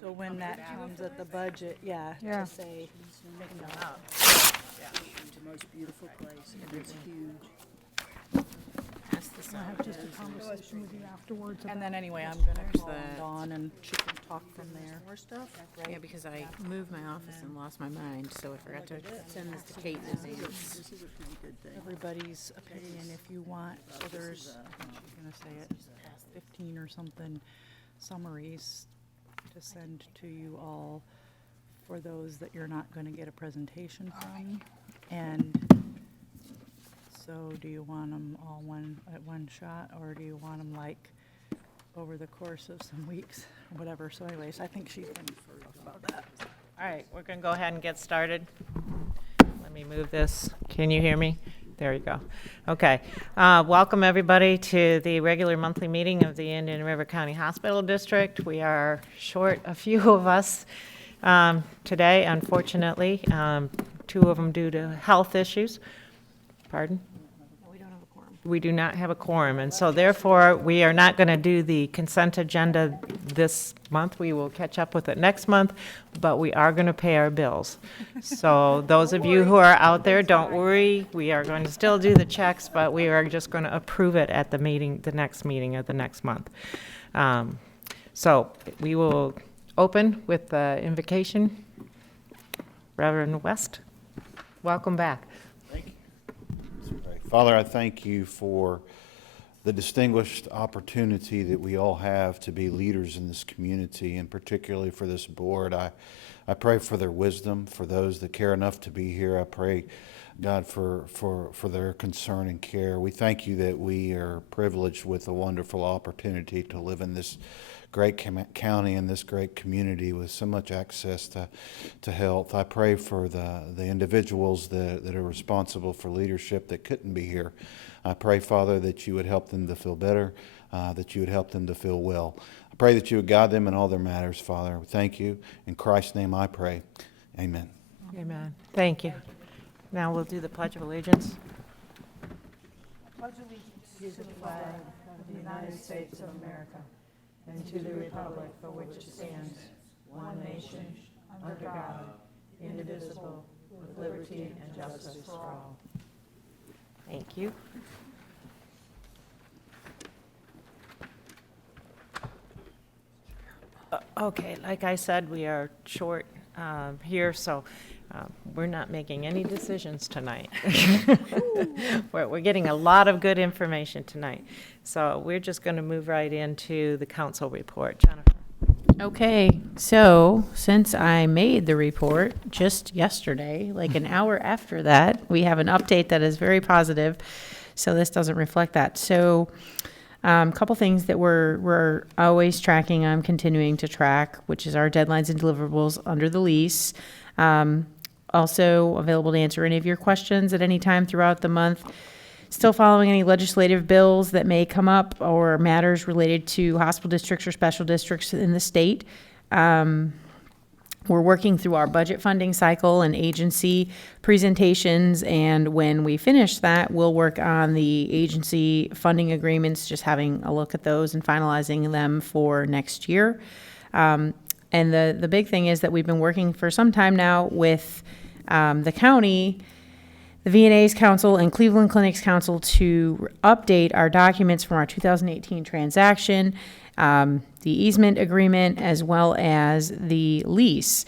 So when that comes at the budget, Yeah. to say, Picking them up. It's the most beautiful place, and it's huge. Pass this I out. have just a conversation with you afterwards. and about- then anyway, I'm gonna There's call that. Dawn and she can talk from there. More stuff? Yeah, because I moved my office and lost my mind, so I forgot to send this to Kate in advance. This is a pretty good thing. Everybody's opinion if you want, so there's, I think she's gonna say it, 15 or something summaries to send to you all for those that you're not gonna get a presentation from. And so do you want them all at one shot, or do you want them like over the course of some weeks, or whatever? So anyways, I think she's gonna talk about that. All right, we're going to go ahead and get started. Let me move this. Can you hear me? There you go. Okay. Welcome, everybody, to the regular monthly meeting of the Indian River County Hospital District. We are short a few of us today, unfortunately, two of them due to health issues. Pardon? We do not have a quorum, and so therefore, we are not going to do the consent agenda this month. We will catch up with it next month, but we are going to pay our bills. So those of you who are out there, don't worry. We are going to still do the checks, but we are just going to approve it at the meeting, the next meeting of the next month. So we will open with the invocation. Reverend West, welcome back. Father, I thank you for the distinguished opportunity that we all have to be leaders in this community, and particularly for this board. I pray for their wisdom, for those that care enough to be here. I pray, God, for their concern and care. We thank you that we are privileged with a wonderful opportunity to live in this great county and this great community with so much access to health. I pray for the individuals that are responsible for leadership that couldn't be here. I pray, Father, that you would help them to feel better, that you would help them to feel well. I pray that you would guide them in all their matters, Father. Thank you. In Christ's name I pray. Amen. Amen. Thank you. Now we'll do the Pledge of Allegiance. To the flag of the United States of America, and to the republic for which it stands, one nation, under God, indivisible, with liberty and justice for all. Thank you. Okay, like I said, we are short here, so we're not making any decisions tonight. We're getting a lot of good information tonight. So we're just going to move right into the council report. Jennifer. Okay, so since I made the report just yesterday, like an hour after that, we have an update that is very positive. So this doesn't reflect that. So a couple things that we're always tracking, I'm continuing to track, which is our deadlines and deliverables under the lease. Also available to answer any of your questions at any time throughout the month. Still following any legislative bills that may come up or matters related to hospital districts or special districts in the state. We're working through our budget funding cycle and agency presentations, and when we finish that, we'll work on the agency funding agreements, just having a look at those and finalizing them for next year. And the big thing is that we've been working for some time now with the county, the VNA's Council, and Cleveland Clinic's Council to update our documents from our 2018 transaction, the easement agreement, as well as the lease.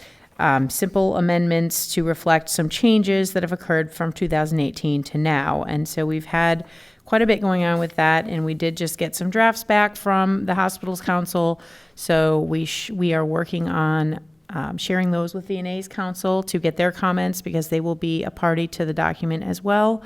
Simple amendments to reflect some changes that have occurred from 2018 to now. And so we've had quite a bit going on with that, and we did just get some drafts back from the Hospitals Council. So we are working on sharing those with VNA's Council to get their comments, because they will be a party to the document as well,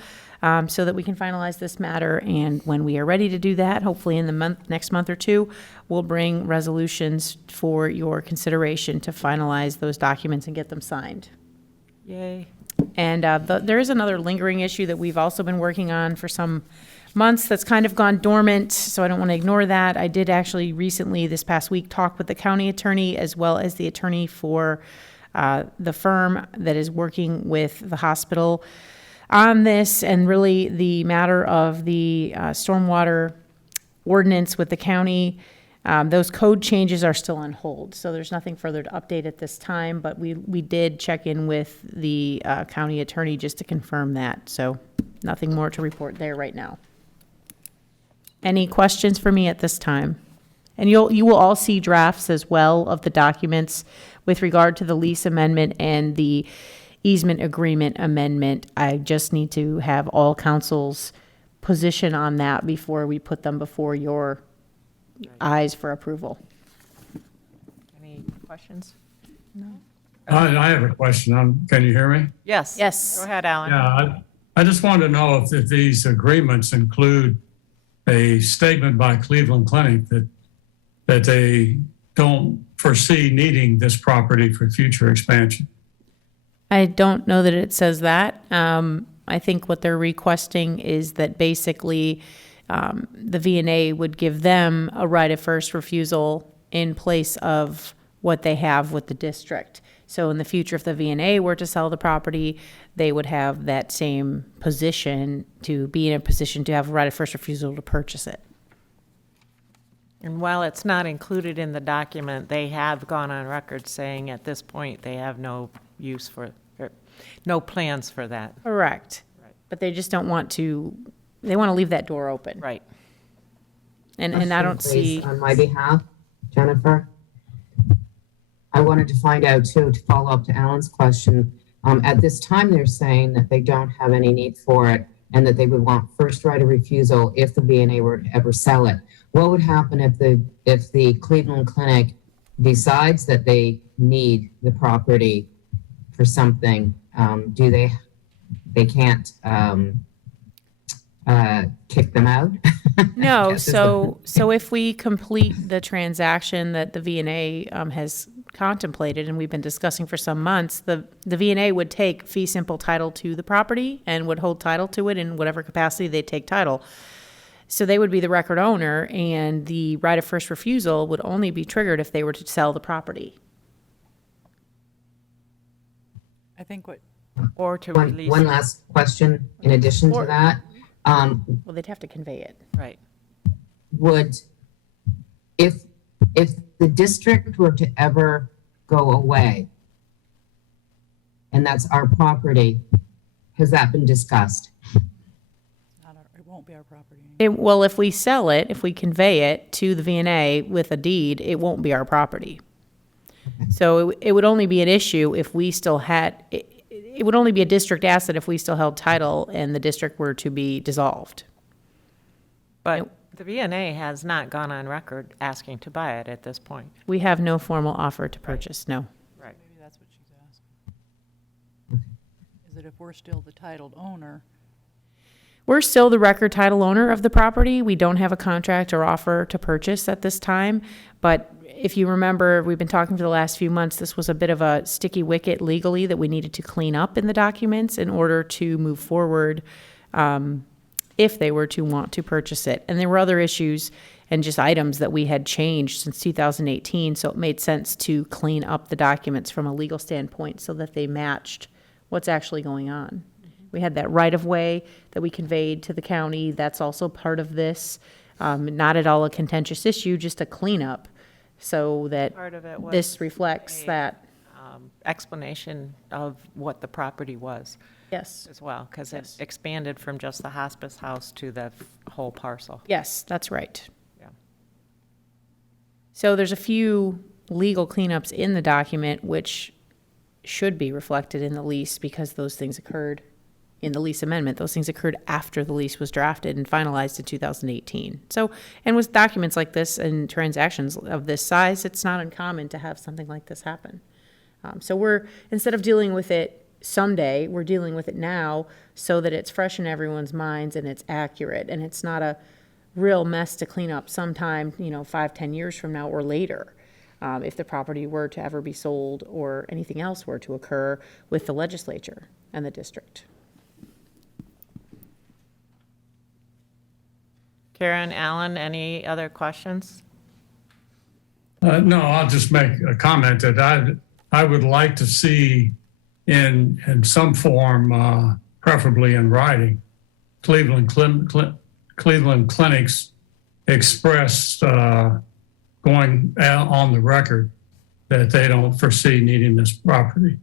so that we can finalize this matter. And when we are ready to do that, hopefully in the next month or two, we'll bring resolutions for your consideration to finalize those documents and get them signed. Yay. And there is another lingering issue that we've also been working on for some months that's kind of gone dormant, so I don't want to ignore that. I did actually recently, this past week, talk with the county attorney as well as the attorney for the firm that is working with the hospital on this, and really the matter of the stormwater ordinance with the county Those code changes are still on hold, so there's nothing further to update at this time, but we did check in with the county attorney just to confirm that, so nothing more to report there right now. Any questions for me at this time? And you will all see drafts as well of the documents with regard to the lease amendment and the easement agreement amendment. I just need to have all council's position on that before we put them before your eyes for approval. Any questions? I have a question. Can you hear me? Yes. Yes. Go ahead, Alan. Yeah, I just wanted to know if these agreements include a statement by Cleveland Clinic that they don't foresee needing this property for future expansion. I don't know that it says that. I think what they're requesting is that basically the V&A would give them a right of first refusal in place of what they have with the district. So in the future, if the V&A were to sell the property, they would have that same position, to be in a position to have a right of first refusal to purchase it. And while it's not included in the document, they have gone on record saying at this point they have no use for, or no plans for that. Correct. Right. But they just don't want to, they want to leave that door open. Right. And I don't Question, please, see, on my behalf, Jennifer. I wanted to find out too, to follow up to Alan's question. At this time, they're saying that they don't have any need for it and that they would want first right of refusal if the V&A were to ever sell it. What would happen if the Cleveland Clinic decides that they need the property for something? Do they can't kick them out? no, Guess is so if we complete the transaction that the V&A has contemplated and we've been discussing for some months, the V&A would take fee simple title to the property and would hold title to it in whatever capacity they take title. So they would be the record owner, and the right of first refusal would only be triggered if they were to sell the property. I think what, Or to One release. last question in addition Or- to that. Well, they'd have to convey it. Right. Would, if the district were to ever go away, and that's our property, has that been discussed? it won't be our property. Well, if we sell it, if we convey it to the V&A with a deed, it won't be our property. So it would only be an issue if we still had, it would only be a district asset if we still held title and the district were to be dissolved. But the V&A has not gone on record asking to buy it at this point. We have no formal offer to purchase, no. Right. Maybe that's what she's asking. Is that if we're still the titled owner, We're still the record title owner of the property. We don't have a contract or offer to purchase at this time. But if you remember, we've been talking for the last few months, this was a bit of a sticky wicket legally that we needed to clean up in the documents in order to move forward if they were to want to purchase it. And there were other issues and just items that we had changed since 2018, so it made sense to clean up the documents from a legal standpoint so that they matched what's actually going on. We had that right-of-way that we conveyed to the county. That's also part of this. Not at all a contentious issue, just a cleanup, so that Part of it was this reflects a, that, explanation of what the property was yes, as well, because Yes. it expanded from just the hospice house to the whole parcel. yes, that's right. Yeah. So there's a few legal cleanups in the document which should be reflected in the lease because those things occurred in the lease amendment. Those things occurred after the lease was drafted and finalized in 2018. So, and with documents like this and transactions of this size, it's not uncommon to have something like this happen. So we're, instead of dealing with it someday, we're dealing with it now so that it's fresh in everyone's minds and it's accurate and it's not a real mess to clean up sometime, 5-10 years from now or later. If the property were to ever be sold or anything else were to occur with the legislature and the district. Karen, Alan, any other questions? No, I'll just make a comment that I would like to see in some form, preferably in writing, Cleveland Clinic's expressed going out on the record that they don't foresee needing this property.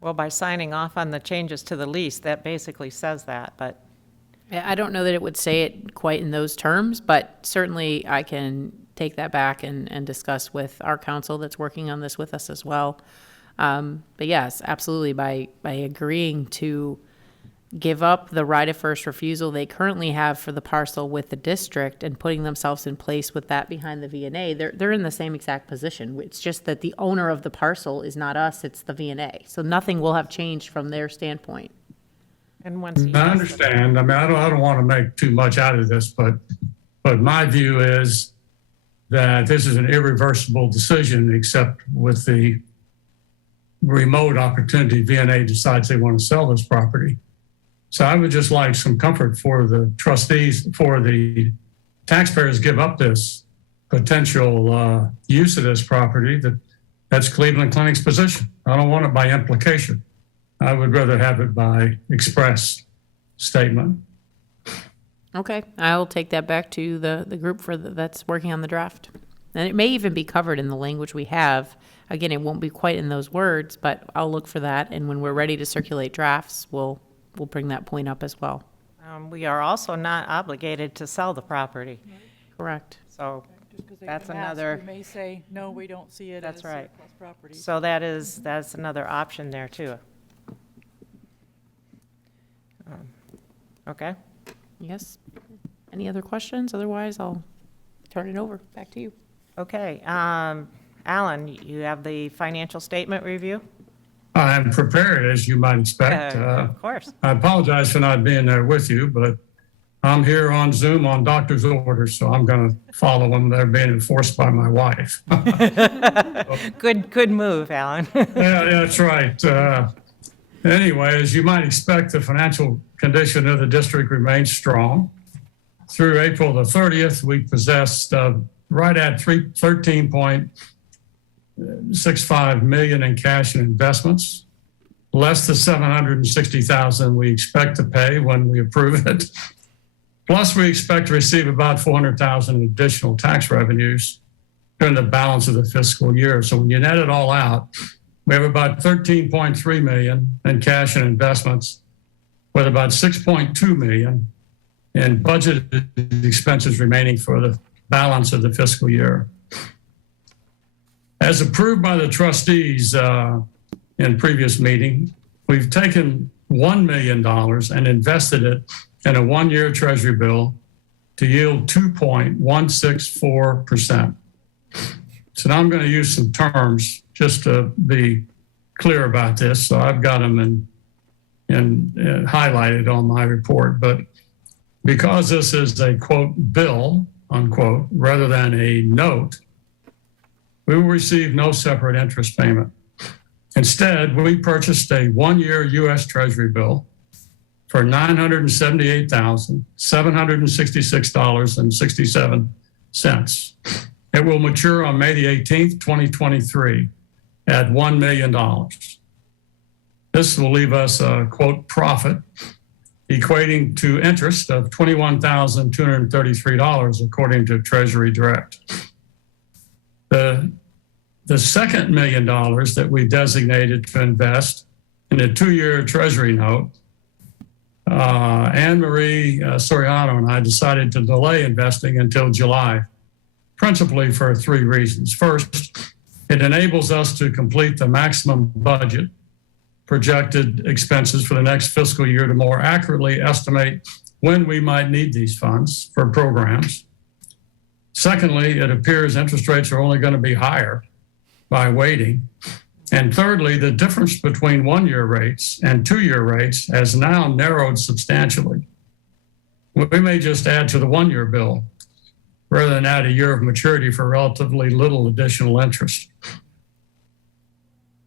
Well, by signing off on the changes to the lease, that basically says that, but I don't know that it would say it quite in those terms, but certainly I can take that back and discuss with our counsel that's working on this with us as well. But yes, absolutely, by agreeing to give up the right of first refusal they currently have for the parcel with the district and putting themselves in place with that behind the V&A, they're in the same exact position. It's just that the owner of the parcel is not us, it's the V&A. So nothing will have changed from their standpoint. and once he I has the- understand. I mean, I don't want to make too much out of this, but my view is that this is an irreversible decision, except with the remote opportunity V&A decides they want to sell this property. So I would just like some comfort for the trustees, for the taxpayers give up this potential use of this property. That's Cleveland Clinic's position. I don't want it by implication. I would rather have it by express statement. Okay, I'll take that back to the group that's working on the draft. And it may even be covered in the language we have. Again, it won't be quite in those words, but I'll look for that. And when we're ready to circulate drafts, we'll bring that point up as well. We are also not obligated to sell the property, Correct. so Just 'cause they That's can ask, another- We may say, no, we don't see it as That's right. surplus property. So that's another option there too. Okay, Yes. Any other questions? Otherwise, I'll turn it over. Back to you. okay. Alan, you have the financial statement review? I'm prepared, as you might expect. Of course. I apologize for not being there with you, but I'm here on Zoom on doctor's orders, so I'm going to follow them. They're being enforced by my wife. Good move, Alan. Yeah, that's right. Anyway, as you might expect, the financial condition of the district remains strong. Through April the 30th, we possessed right at $13.65 million in cash and investments, less the $760,000 we expect to pay when we approve it. Plus, we expect to receive about $400,000 in additional tax revenues during the balance of the fiscal year. So when you net it all out, we have about $13.3 million in cash and investments, with about $6.2 million in budgeted expenses remaining for the balance of the fiscal year. As approved by the trustees in previous meeting, we've taken $1 million and invested it in a one-year treasury bill to yield 2.164%. So now I'm going to use some terms just to be clear about this. So I've got them in highlighted on my report. But because this is a, quote, bill, unquote, rather than a note, we will receive no separate interest payment. Instead, we purchased a one-year U.S. Treasury bill for $978,766.67. It will mature on May the 18th, 2023 at $1 million. This will leave us a, quote, profit equating to interest of $21,233 according to Treasury Direct. The second $1 million that we designated to invest in a two-year Treasury note, Anne Marie Soriano and I decided to delay investing until July, principally for three reasons. First, it enables us to complete the maximum budget projected expenses for the next fiscal year to more accurately estimate when we might need these funds for programs. Secondly, it appears interest rates are only going to be higher by waiting. And thirdly, the difference between one-year rates and two-year rates has now narrowed substantially. We may just add to the one-year bill rather than add a year of maturity for relatively little additional interest.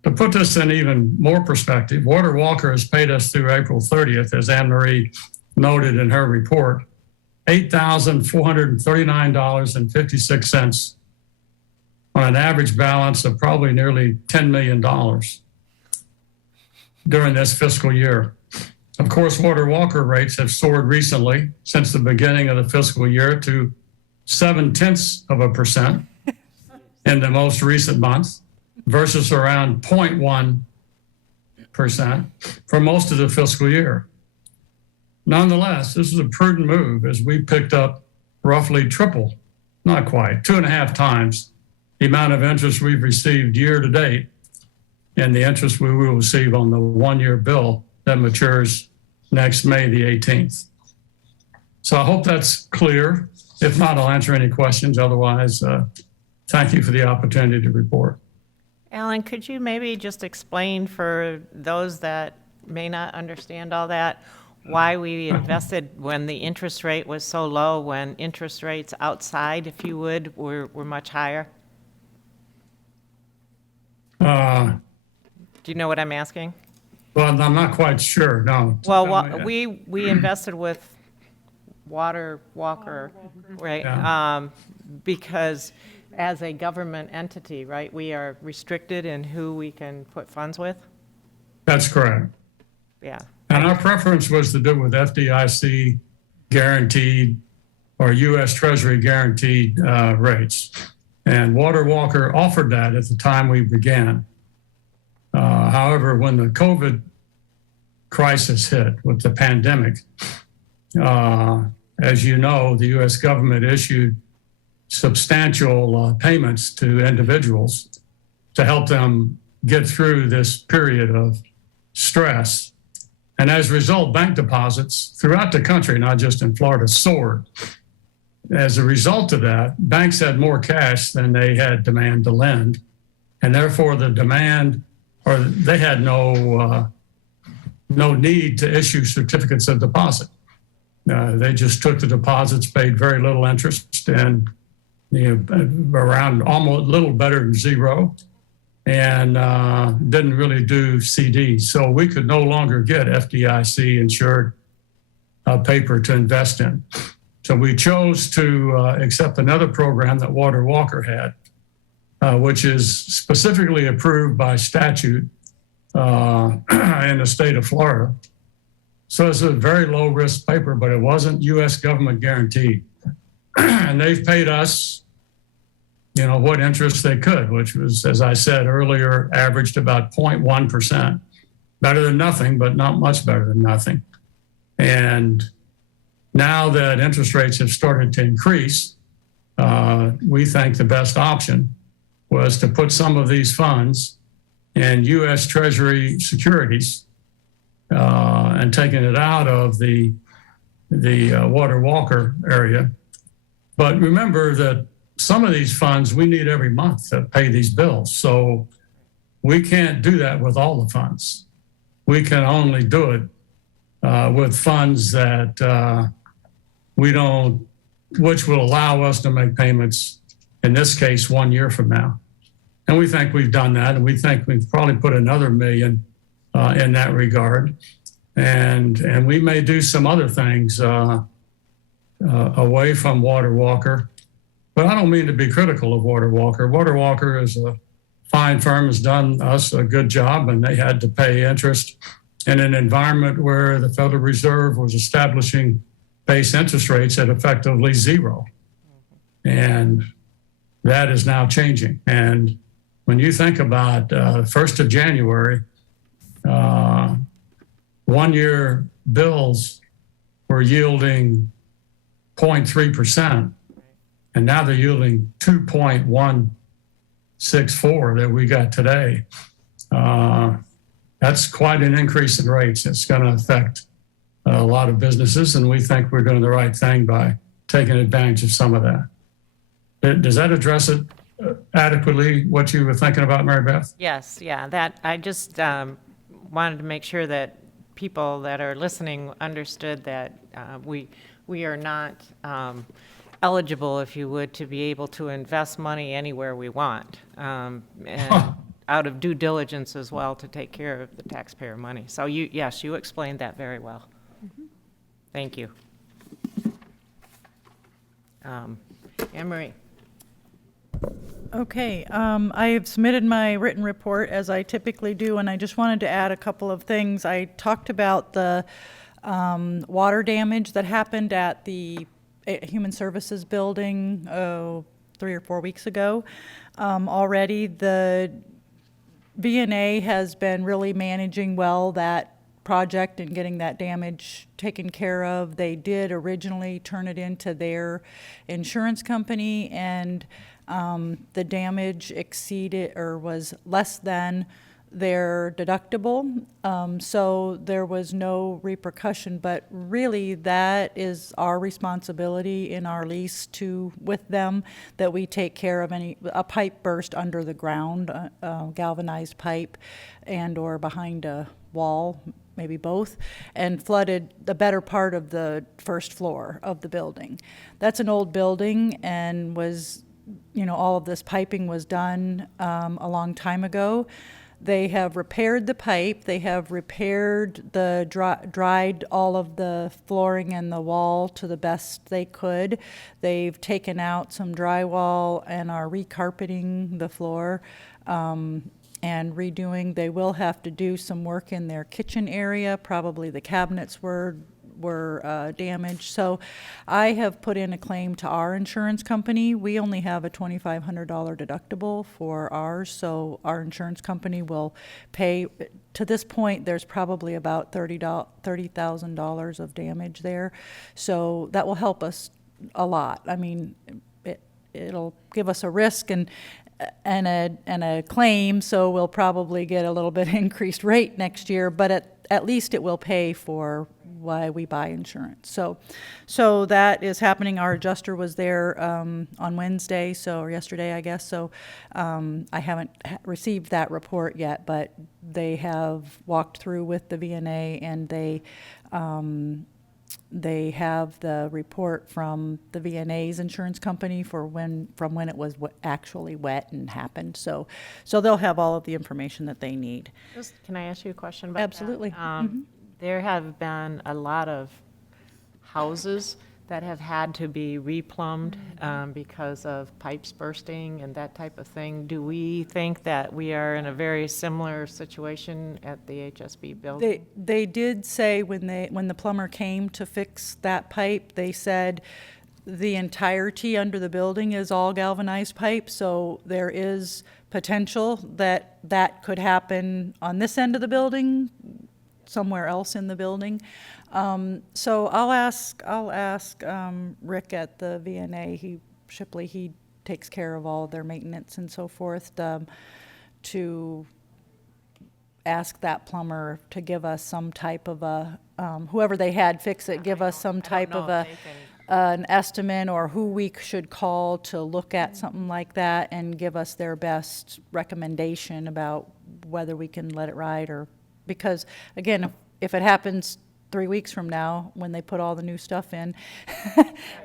To put this in even more perspective, Warder Walker has paid us through April 30th, as Anne Marie noted in her report, $8,439.56 on an average balance of probably nearly $10 million during this fiscal year. Of course, Warder Walker rates have soared recently since the beginning of the fiscal year to 0.7% in the most recent month versus around 0.1% for most of the fiscal year. Nonetheless, this is a prudent move as we picked up roughly triple, not quite, 2.5 times the amount of interest we've received year to date and the interest we will receive on the 1-year bill that matures next May the 18th. So I hope that's clear. If not, I'll answer any questions. Otherwise, thank you for the opportunity to report. Alan, could you maybe just explain for those that may not understand all that, why we invested when the interest rate was so low, when interest rates outside, if you would, were much higher? Well, Do you know what I'm asking? I'm not quite sure, no. Well, we invested with Water Walker, right? Yeah. Because as a government entity, right, we are restricted in who we can put funds with? That's correct. Yeah. And our preference was to do it with FDIC guaranteed or U.S. Treasury guaranteed rates. And Water Walker offered that at the time we began. However, when the COVID crisis hit with the pandemic, as you know, the U.S. government issued substantial payments to individuals to help them get through this period of stress. And as a result, bank deposits throughout the country, not just in Florida, soared. As a result of that, banks had more cash than they had demand to lend. And therefore, the demand, or they had no need to issue certificates of deposit. They just took the deposits, paid very little interest, and around almost a little better than zero, and didn't really do CDs. So we could no longer get FDIC insured paper to invest in. So we chose to accept another program that Water Walker had, which is specifically approved by statute in the state of Florida. So it's a very low risk paper, but it wasn't U.S. government guaranteed. And they've paid us, what interest they could, which was, as I said earlier, averaged about 0.1%. Better than nothing, but not much better than nothing. And now that interest rates have started to increase, we think the best option was to put some of these funds in U.S. Treasury securities and taking it out of the Water Walker area. But remember that some of these funds we need every month to pay these bills. So we can't do that with all the funds. We can only do it with funds that which will allow us to make payments, in this case, 1 year from now. And we think we've done that, and we think we've probably put another $1 million in that regard. And we may do some other things away from Water Walker. But I don't mean to be critical of Water Walker. Water Walker is a fine firm, has done us a good job, and they had to pay interest in an environment where the Federal Reserve was establishing base interest rates at effectively zero. And that is now changing. And when you think about 1st of January, 1 year bills were yielding 0.3%, and now they're yielding 2.164 that we got today. That's quite an increase in rates. It's going to affect a lot of businesses, and we think we're doing the right thing by taking advantage of some of that. Does that address it adequately, what you were thinking about, Mary Beth? Yes, yeah, that, I just wanted to make sure that people that are listening understood that we are not eligible, if you would, to be able to invest money anywhere we want, and out of due diligence as well to take care of the taxpayer money. So yes, you explained that very well. Thank you. Anne Marie. Okay, I have submitted my written report as I typically do, and I just wanted to add a couple of things. I talked about the water damage that happened at the Human Services building, 3 or 4 weeks ago. Already, the VNA has been really managing well that project and getting that damage taken care of. They did originally turn it into their insurance company, and the damage exceeded or was less than their deductible. So there was no repercussion, but really that is our responsibility in our lease with them, that we take care of a pipe burst under the ground, galvanized pipe, and or behind a wall, maybe both, and flooded the better part of the first floor of the building. That's an old building and was, all of this piping was done a long time ago. They have repaired the pipe. They have repaired dried all of the flooring and the wall to the best they could. They've taken out some drywall and are recarpeting the floor and redoing. They will have to do some work in their kitchen area. Probably the cabinets were damaged. So I have put in a claim to our insurance company. We only have a $2,500 deductible for ours, so our insurance company will pay. To this point, there's probably about $30,000 of damage there. So that will help us a lot. I mean, it'll give us a risk and a claim, so we'll probably get a little bit increased rate next year, but at least it will pay for why we buy insurance. So that is happening. Our adjuster was there on Wednesday, or yesterday, I guess. So I haven't received that report yet, but they have walked through with the VNA, and they have the report from the VNA's insurance company from when it was actually wet and happened. So they'll have all of the information that they need. Can I ask you a question about that? Absolutely. There have been a lot of houses that have had to be replumbed because of pipes bursting and that type of thing. Do we think that we are in a very similar situation at the HSB building? They did say when the plumber came to fix that pipe, they said the entirety under the building is all galvanized pipe, so there is potential that could happen on this end of the building, somewhere else in the building. So I'll ask Rick at the VNA, Shipley, he takes care of all of their maintenance and so forth, to ask that plumber to give us some type of whoever they had fix it, give us some type of an estimate, or who we should call to look at something like that and give us their best recommendation about whether we can let it ride, or because again, if it happens 3 weeks from now when they put all the new stuff in,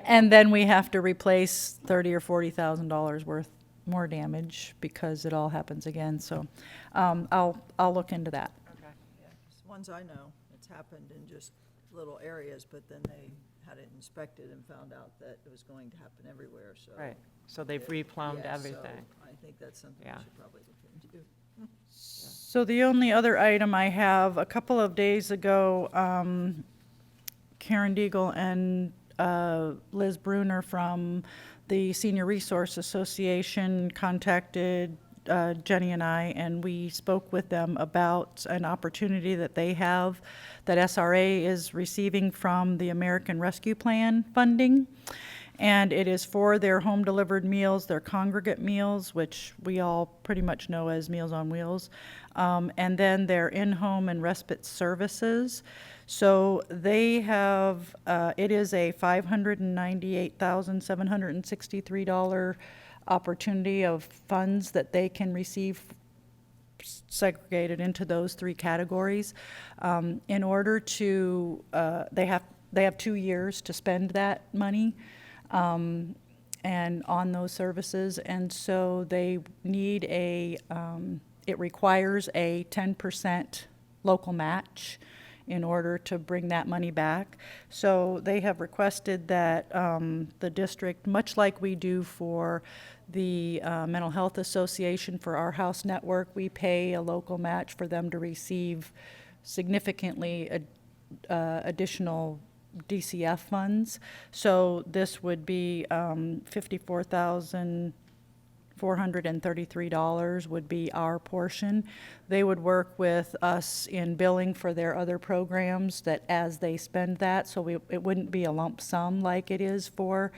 and then we have to replace $30,000 or $40,000 worth more damage because it all happens again. So I'll look into that. Okay. Yeah, 'cause ones I know, it's happened in just little areas, but then they had it inspected and found out that it was going to happen everywhere, so. Right, so they've replumbed Yeah, so everything. I think that's something Yeah. we should probably look into. So the only other item I have, a couple of days ago, Karen Deagle and Liz Bruner from the Senior Resource Association contacted Jenny and I, and we spoke with them about an opportunity that they have, that SRA is receiving from the American Rescue Plan funding. And it is for their home-delivered meals, their congregate meals, which we all pretty much know as Meals on Wheels, and then their in-home and respite services. So they have, it is a $598,763 opportunity of funds that they can receive segregated into those 3 categories. In order to, they have 2 years to spend that money. And on those services, and so they need it requires a 10% local match in order to bring that money back. So they have requested that the district, much like we do for the Mental Health Association for our house network, we pay a local match for them to receive significantly additional DCF funds. So this would be $54,433 would be our portion. They would work with us in billing for their other programs that as they spend that, so it wouldn't be a lump sum like it is for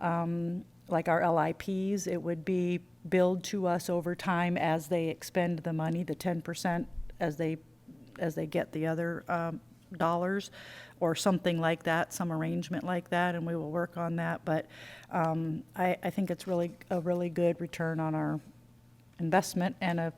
like our LIPs. It would be billed to us over time as they expend the money, the 10% as they get the other dollars, or something like that, some arrangement like that, and we will work on that. But I think it's really a really good return on our investment and as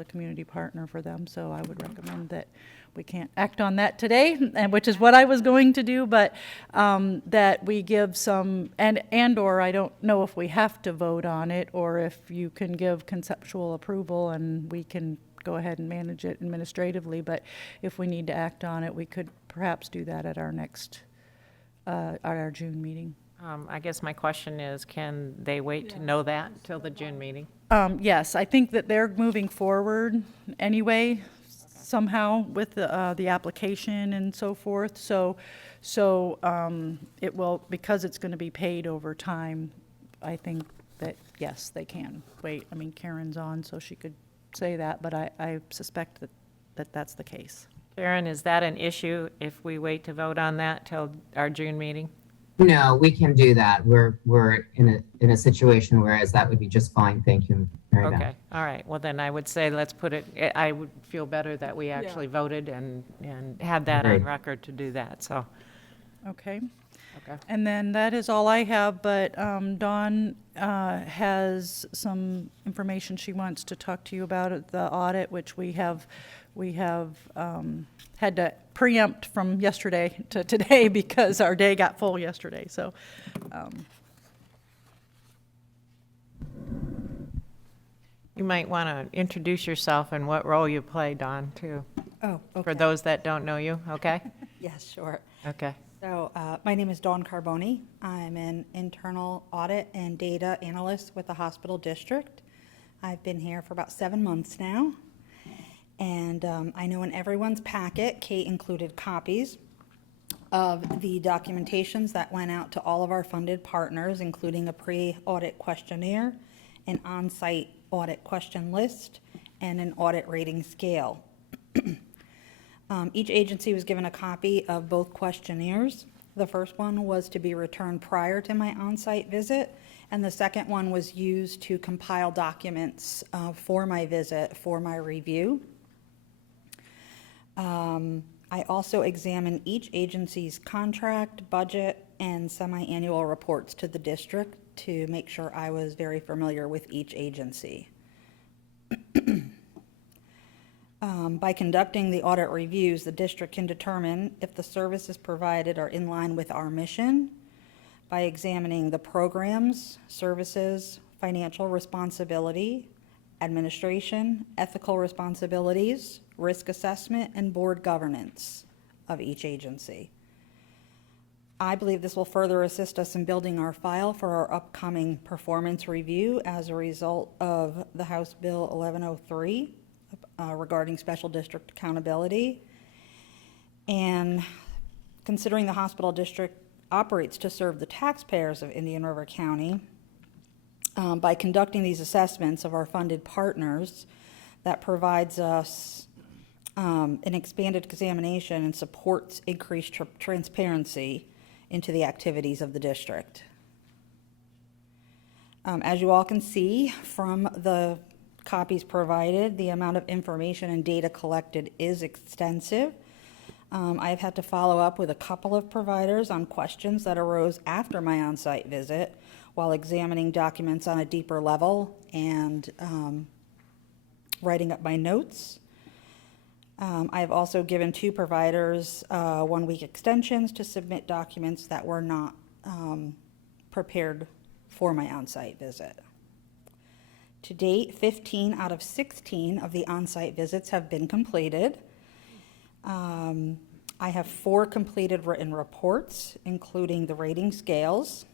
a community partner for them. So I would recommend that we can't act on that today, and which is what I was going to do, but that we give some, or I don't know if we have to vote on it, or if you can give conceptual approval and we can go ahead and manage it administratively. But if we need to act on it, we could perhaps do that at our next, our June meeting. I guess my question is, can they wait to know that till the June meeting? Yes, I think that they're moving forward anyway, somehow with the application and so forth. So it will, because it's going to be paid over time, I think that, yes, they can wait. I mean, Karen's on, so she could say that, but I suspect that that's the case. Karen, is that an issue if we wait to vote on that till our June meeting? No, we can do that. We're in a situation whereas that would be just fine. Thank you, Mary Beth. Okay, all right. Well, then I would say let's put it, I would feel better that we actually voted and had that on Agreed. record to do that, so. Okay. Okay. And then that is all I have, but Dawn has some information she wants to talk to you about at the audit, which we have had to preempt from yesterday to today because our day got full yesterday, so. You might want to introduce yourself and what role you play, Dawn, too, Oh, okay. for those that don't know you, okay? Yes, sure. Okay. So my name is Dawn Carboni. I'm an internal audit and data analyst with the hospital district. I've been here for about 7 months now. And I know in everyone's packet, Kate included copies of the documentations that went out to all of our funded partners, including a pre-audit questionnaire, an on-site audit question list, and an audit rating scale. Each agency was given a copy of both questionnaires. The first one was to be returned prior to my on-site visit, and the second one was used to compile documents for my visit for my review. I also examined each agency's contract, budget, and semi-annual reports to the district to make sure I was very familiar with each agency. By conducting the audit reviews, the district can determine if the services provided are in line with our mission by examining the programs, services, financial responsibility, administration, ethical responsibilities, risk assessment, and board governance of each agency. I believe this will further assist us in building our file for our upcoming performance review as a result of the House Bill 1103 regarding special district accountability. And considering the hospital district operates to serve the taxpayers of Indian River County, by conducting these assessments of our funded partners, that provides us an expanded examination and supports increased transparency into the activities of the district. As you all can see from the copies provided, the amount of information and data collected is extensive. I've had to follow up with a couple of providers on questions that arose after my on-site visit while examining documents on a deeper level and writing up my notes. I've also given 2 providers 1-week extensions to submit documents that were not prepared for my on-site visit. To date, 15 out of 16 of the on-site visits have been completed. I have 4 completed written reports, including the rating scales,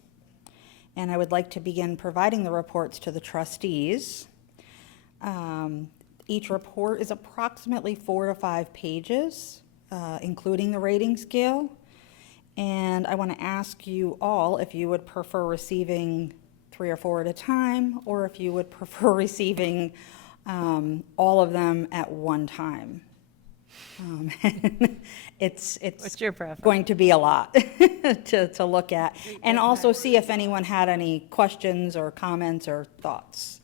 and I would like to begin providing the reports to the trustees. Each report is approximately 4 to 5 pages, including the rating scale, And I want to ask you all if you would prefer receiving 3 or 4 at a time, or if you would prefer receiving all of them at one time. It's What's your preference? going to be a lot to look at. And also see if anyone had any questions or comments or thoughts.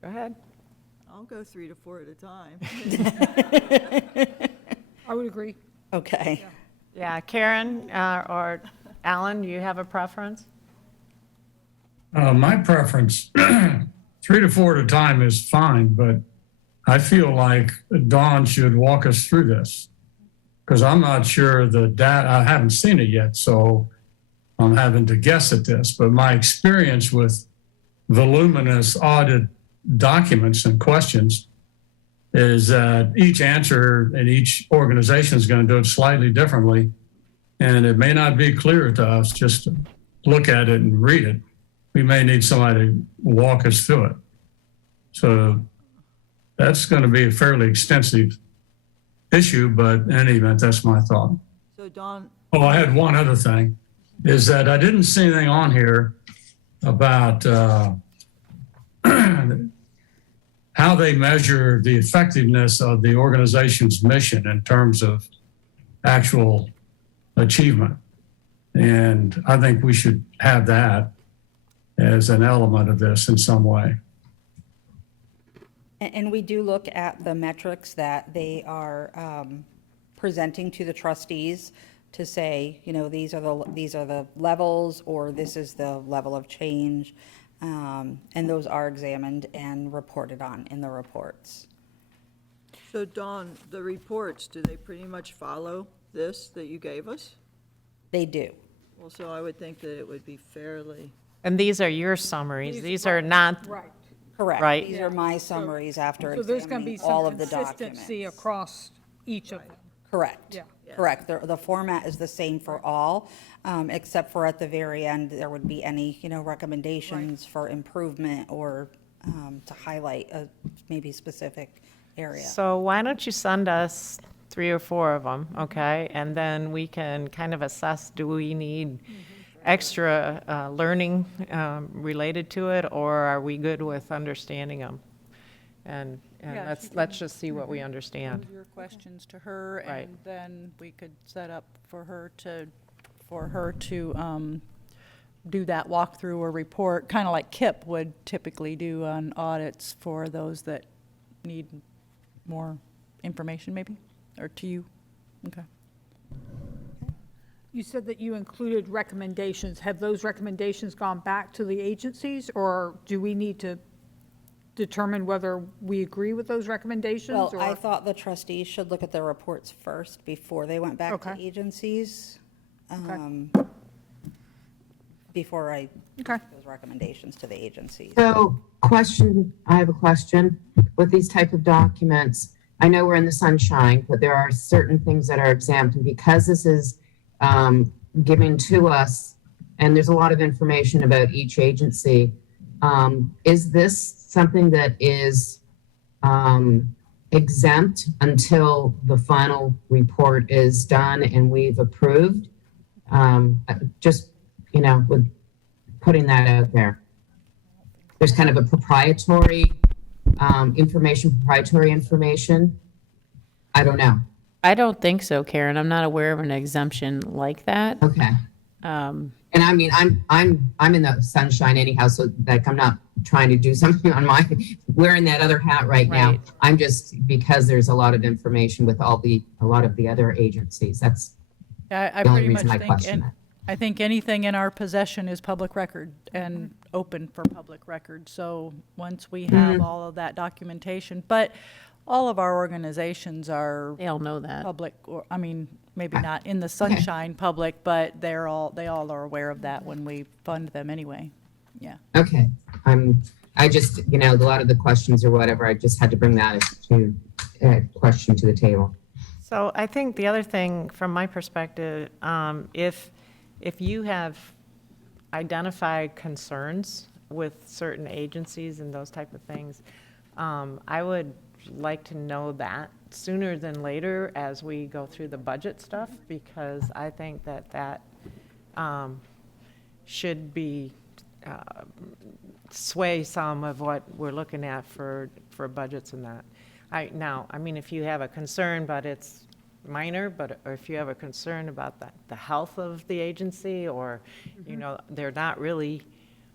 Go ahead. I'll go 3 to 4 at a time. I would agree. Okay. Yeah, Karen or Alan, do you have a preference? My preference, 3 to 4 at a time is fine, but I feel like Dawn should walk us through this because I'm not sure the data, I haven't seen it yet, so I'm having to guess at this. But my experience with voluminous audit documents and questions is that each answer in each organization is going to do it slightly differently. And it may not be clear to us just to look at it and read it. We may need somebody to walk us through it. So that's going to be a fairly extensive issue, but in any event, that's my thought. So Dawn, Oh, I had one other thing, is that I didn't see anything on here about how they measure the effectiveness of the organization's mission in terms of actual achievement. And I think we should have that as an element of this in some way. And we do look at the metrics that they are presenting to the trustees to say, you know, these are the levels, or this is the level of change. And those are examined and reported on in the reports. so Dawn, the reports, do they pretty much follow this that you gave us? They do. Well, so I would think that it would be fairly, And these are your summaries. These are not, Right. Correct. Right. These are my summaries after So there's going to be examining all some of the consistency documents. across each of them. Correct. Yeah. Correct. The format is the same for all, except for at the very end, there would be any, you know, recommendations for improvement or to highlight a maybe specific area. so why don't you send us 3 or 4 of them, okay? And then we can kind of assess, do we need extra learning related to it, or are we good with understanding them? And Yeah, let's just see what we understand. Move your questions to her, Right. and then we could set up for her to do that walkthrough or report, kind of like Kip would typically do on audits for those that need more information, maybe, or to you. Okay. You said that you included recommendations. Have those recommendations gone back to the agencies, or do we need to determine whether we agree with those recommendations? Well, I or- thought the trustees should look at the reports first before they went back to Okay. agencies. Okay. Before I Okay. those recommendations to the agencies. So I have a question. With these type of documents, I know we're in the sunshine, but there are certain things that are exempt. And because this is given to us, and there's a lot of information about each agency, is this something that is exempt until the final report is done and we've approved? Just, you know, with putting that out there. There's kind of a proprietary information. I don't know. I don't think so, Karen. I'm not aware of an exemption like that. Okay. And I mean, I'm in the sunshine anyhow, so like I'm not trying to do something on wearing that other hat right now. Right. I'm just, because there's a lot of information with a lot of the other agencies. That's Yeah, I the only pretty much reason I think, question and that. I think anything in our possession is public record and open for public record. So once we have all of that documentation, but all of our organizations are They all know that. public, or, I mean, maybe not in the sunshine public, but they all are aware of that when we fund them anyway. Yeah. Okay. I just, you know, a lot of the questions or whatever, I just had to bring that question to the table. So I think the other thing, from my perspective, if you have identified concerns with certain agencies and those type of things, I would like to know that sooner than later as we go through the budget stuff, because I think that should be, sway some of what we're looking at for budgets and that. I mean, if you have a concern, but it's minor, or if you have a concern about the health of the agency, or, you know, they're not really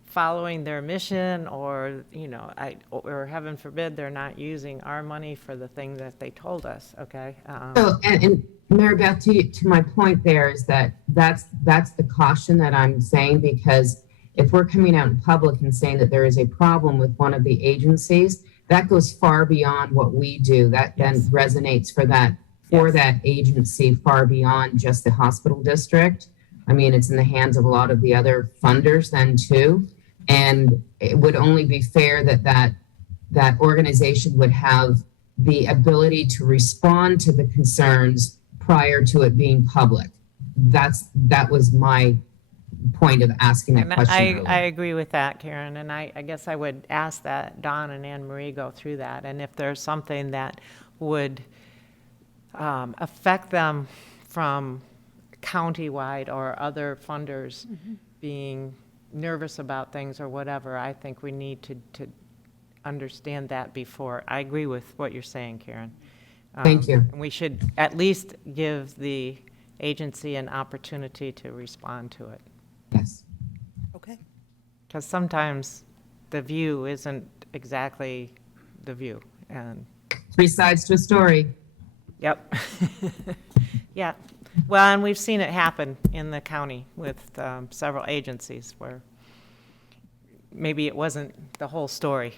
following their mission, or, you know, or heaven forbid, they're not using our money for the thing that they told us, okay? So, and Mary Beth, to my point there is that's the caution that I'm saying, because if we're coming out in public and saying that there is a problem with one of the agencies, that goes far beyond what we do. That then resonates for that agency far beyond just the hospital district. I mean, it's in the hands of a lot of the other funders then too. And it would only be fair that organization would have the ability to respond to the concerns prior to it being public. That was my point of asking that And question. I agree with that, Karen, and I guess I would ask that Dawn and Anne Marie go through that, and if there's something that would affect them from countywide or other funders being nervous about things or whatever, I think we need to understand that before. I agree with what you're saying, Karen. Thank you. And we should at least give the agency an opportunity to respond to it. Yes. Okay. Because sometimes the view isn't exactly the view, and, Three sides to a story. yep. Yeah, well, and we've seen it happen in the county with several agencies where maybe it wasn't the whole story.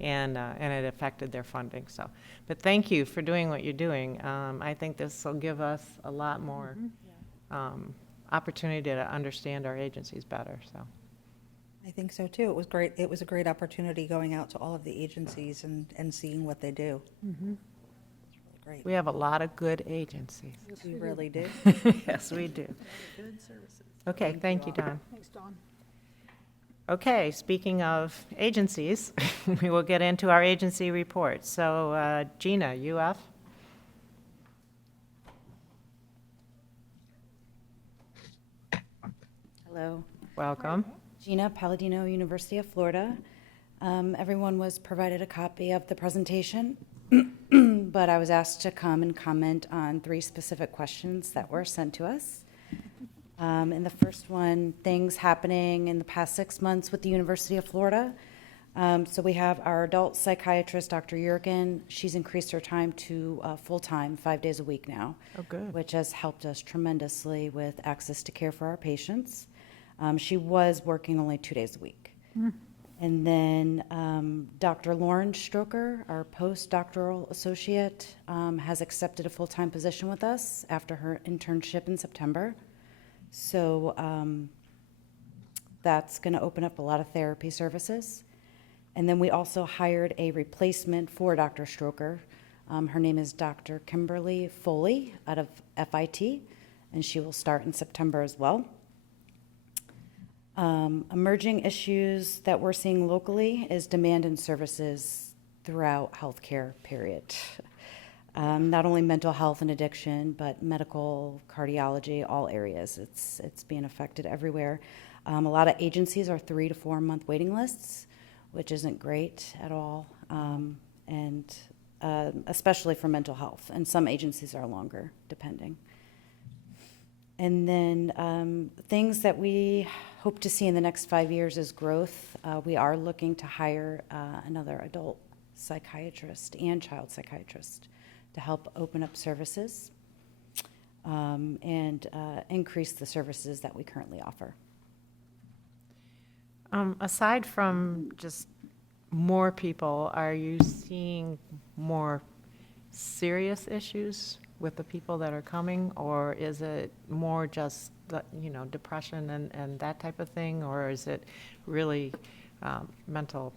And it affected their funding, so. But thank you for doing what you're doing. I think this will give us a lot more opportunity to understand our agencies better, so. I think so too. It was great. It was a great opportunity going out to all of the agencies and seeing what they do. It's really great. We have a lot of good agencies. We really do. Yes, we do. Okay, thank you, Don. Thanks, Dawn. Okay, speaking of agencies, we will get into our agency reports. So Gina, UF? Hello, Welcome. Gina Palladino, University of Florida. Everyone was provided a copy of the presentation, but I was asked to come and comment on 3 specific questions that were sent to us. And the first one, things happening in the past 6 months with the University of Florida. So we have our adult psychiatrist, Dr. Yurgen. She's increased her time to full-time, 5 days a week now. Oh, good. Which has helped us tremendously with access to care for our patients. She was working only 2 days a week. And then Dr. Lauren Stroker, our postdoctoral associate, has accepted a full-time position with us after her internship in September. So that's going to open up a lot of therapy services. And then we also hired a replacement for Dr. Stroker. Her name is Dr. Kimberly Foley out of FIT, and she will start in September as well. Emerging issues that we're seeing locally is demand in services throughout healthcare, period. Not only mental health and addiction, but medical, cardiology, all areas. It's being affected everywhere. A lot of agencies are 3 to 4 month waiting lists, which isn't great at all, and especially for mental health. And some agencies are longer, depending. And then things that we hope to see in the next 5 years is growth. We are looking to hire another adult psychiatrist and child psychiatrist to help open up services and increase the services that we currently offer. Aside from just more people, are you seeing more serious issues with the people that are coming, or is it more just, depression and that type of thing, or is it really mental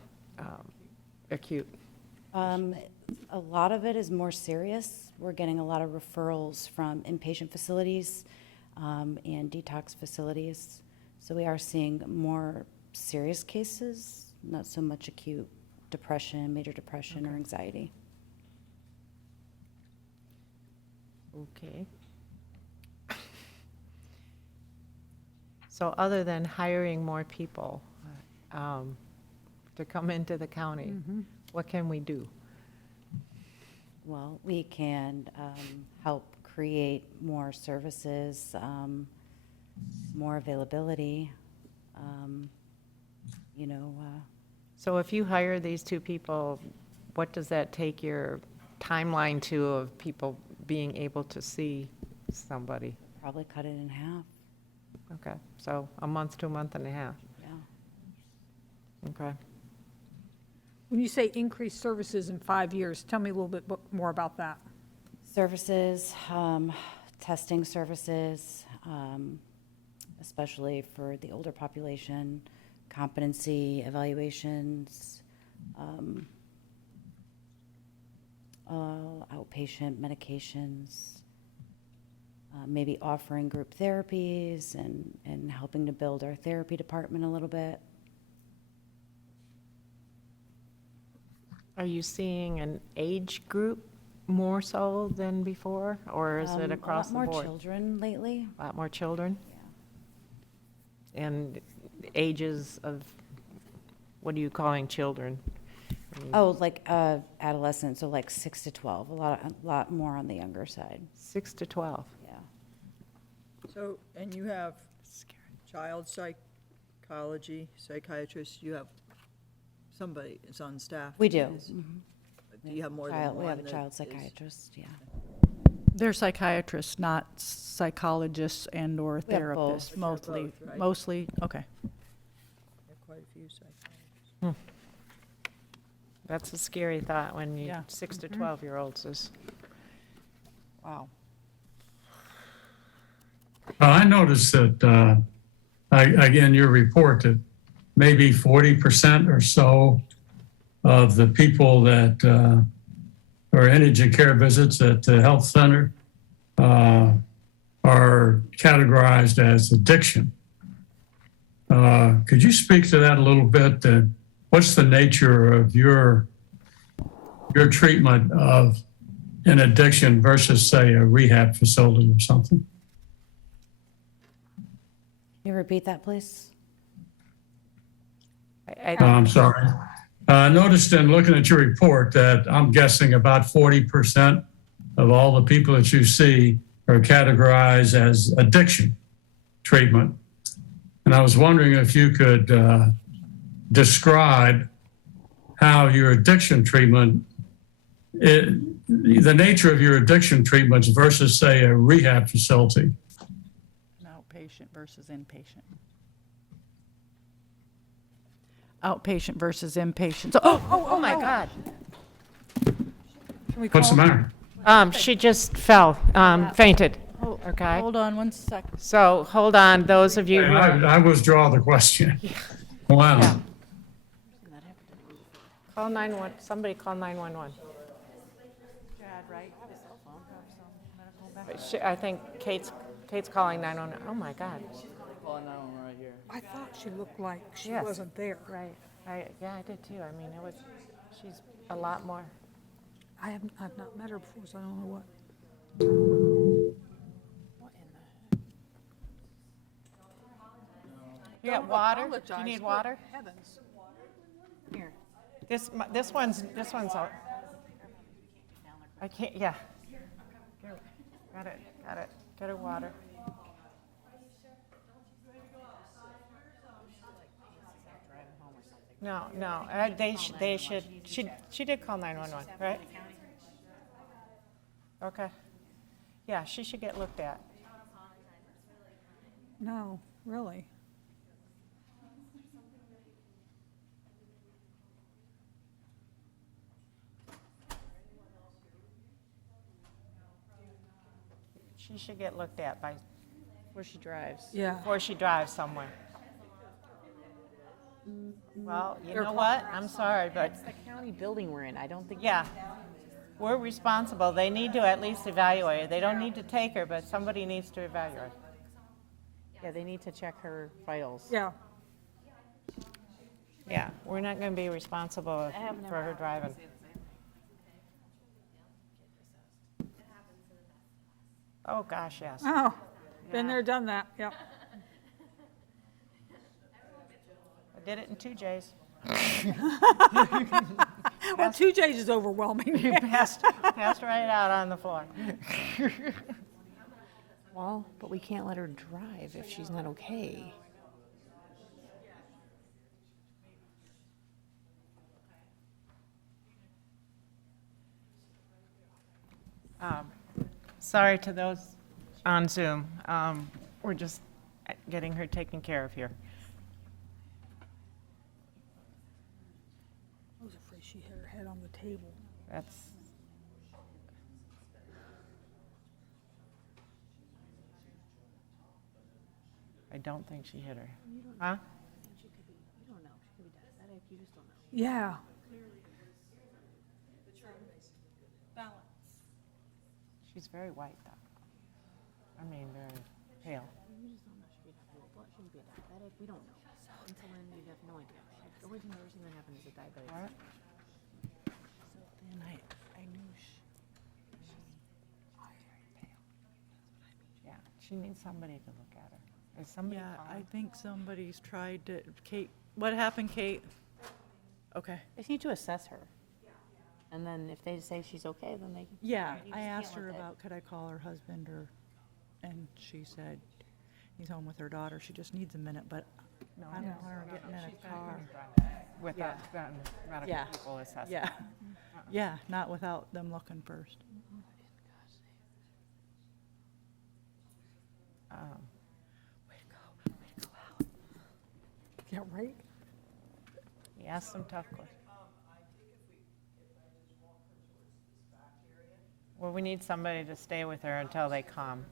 acute? A lot of it is more serious. We're getting a lot of referrals from inpatient facilities and detox facilities. So we are seeing more serious cases, not so much acute depression, major depression, or anxiety. Okay. So other than hiring more people to come into the county, what can we do? Well, we can help create more services, more availability, you know, So if you hire these two people, what does that take your timeline to of people being able to see somebody? probably cut it in half, Okay, so a month to a month and a half. yeah. Okay. When you say increased services in 5 years, tell me a little bit more about that. Services, testing services, especially for the older population, competency evaluations, outpatient medications, maybe offering group therapies and helping to build our therapy department a little bit. Are you seeing an age group more so than before, or is it across the A lot more board? children lately. A lot more children? Yeah. And ages of, what are you calling children? Oh, like adolescents, so like 6 to 12, a lot more on the younger side. 6 to 12. Yeah. So, and you have child psychology, psychiatrist, you have somebody is on staff? We do. Is- Do you have more than one? We have a that child is- psychiatrist, yeah. They're psychiatrists, not psychologists and/or We have both. therapists, mostly, Both, right? mostly, okay. There are quite a few psychologists. That's a scary thought when you, Yeah. 6 to 12-year-olds is, Wow. I noticed that, again, your report that maybe 40% or so of the people that are indigent care visits at the health center are categorized as addiction. Could you speak to that a little bit? What's the nature of your treatment of an addiction versus, say, a rehab facility or something? Can you repeat that, please? I'm sorry. I noticed in looking at your report that I'm guessing about 40% of all the people that you see are categorized as addiction treatment. And I was wondering if you could describe how your addiction treatment, the nature of your addiction treatments versus, say, a rehab facility. Outpatient versus inpatient. Outpatient versus inpatient. So, oh my God. What's the matter? She just fell, fainted, okay? hold on one second. So, hold on, those of you who are, I withdraw the question. Wow. call 911, somebody call 911. I think Kate's calling 911. Oh my God. I thought she looked like she Yes. wasn't there. Right. Yeah, I did too. I mean, she's a lot more. I've not met her before, so I don't know what. You got water? Do you need water? Heavens. Here. This one's out. I can't, yeah. Got it. Get her water. No, they should, she did call 911, right? Okay. Yeah, she should get looked at. No, really. She should get looked at before she drives. Yeah. Before she drives somewhere. Well, you know what? I'm sorry, but It's the county building we're in. I don't think. yeah, we're responsible. They need to at least evaluate her. They don't need to take her, but somebody needs to evaluate. Yeah, they need to check her vitals. Yeah. Yeah, we're not going to be responsible for her driving. Oh, gosh, yes. Oh, been there, done that, yep. I did it in 2 J's. Well, 2 J's is overwhelming. Passed right out on the floor. Well, but we can't let her drive if she's not okay. Sorry to those on Zoom. We're just getting her taken care of here. I was afraid she hit her head on the table. That's, I don't think she hit her. Huh? Yeah. She's very white, though. I mean, very pale. What? And I knew Yeah, she needs somebody to look at her. Is somebody Yeah, I calling? think somebody's tried to, Kate, what happened, Kate? Okay. They just need to assess her. And then if they say she's okay, then they. Yeah, you I just asked deal her with it. about, could I call her husband or, and she said, he's home with her daughter, she just needs a minute, but No, I don't no, want her no, getting no, in she's a not car. gonna drive without medical Yeah. people assessing. Yeah, yeah, not without them looking first. Yeah, right? He asked some tough questions. Well, we need somebody to stay with her until they calm.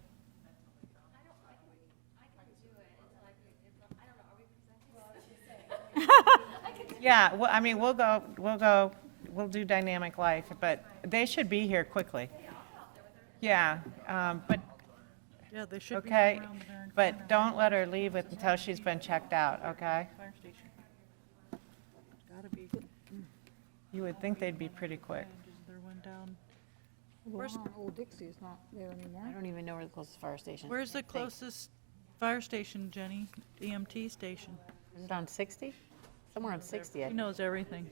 Yeah, well, I mean, we'll do dynamic life, but they should be here quickly. Yeah, but, Yeah, they should be okay, around there. but don't let her leave until she's been checked out, okay? Fire station. Gotta be, You would think they'd be pretty quick. there one down. Where's Old Dixie's not there anymore? I don't even know where the closest fire station is. Where's the closest fire station, Jenny? EMT station. Is it on 60? Somewhere on 60, I He think. knows everything.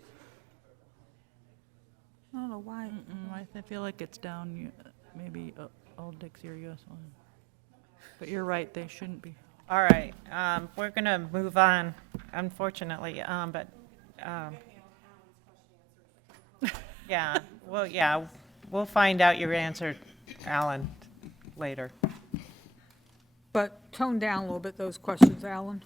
I don't know why. I feel like it's down, maybe Old Dixie or US one. But you're right, they shouldn't be. All right, we're gonna move on, unfortunately, but, yeah, we'll find out your answer, Alan, later. But tone down a little bit those questions, Alan.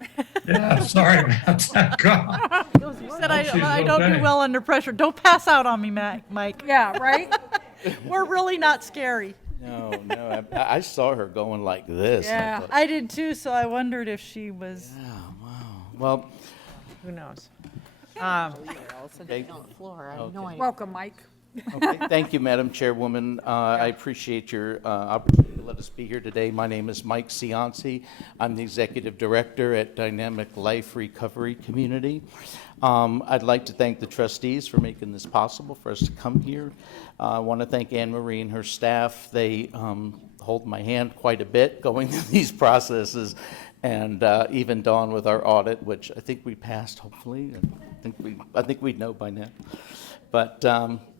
Yeah, sorry about that. God. He said, She's I don't do okay. well under pressure. Don't pass out on me, Mike. Yeah, right? We're really not scary. No, I saw her going like this. and I Yeah. thought, I did too, so I wondered if she was. oh, wow. Well, Who knows? All sitting on the floor, I have no idea. Welcome, Mike. okay. Thank you, Madam Chairwoman. I appreciate your opportunity to let us be here today. My name is Mike Cianci. I'm the Executive Director at Dynamic Life Recovery Community. I'd like to thank the trustees for making this possible for us to come here. I want to thank Anne Marie and her staff. They hold my hand quite a bit going through these processes, and even Dawn with our audit, which I think we passed, hopefully. I think we'd know by now. But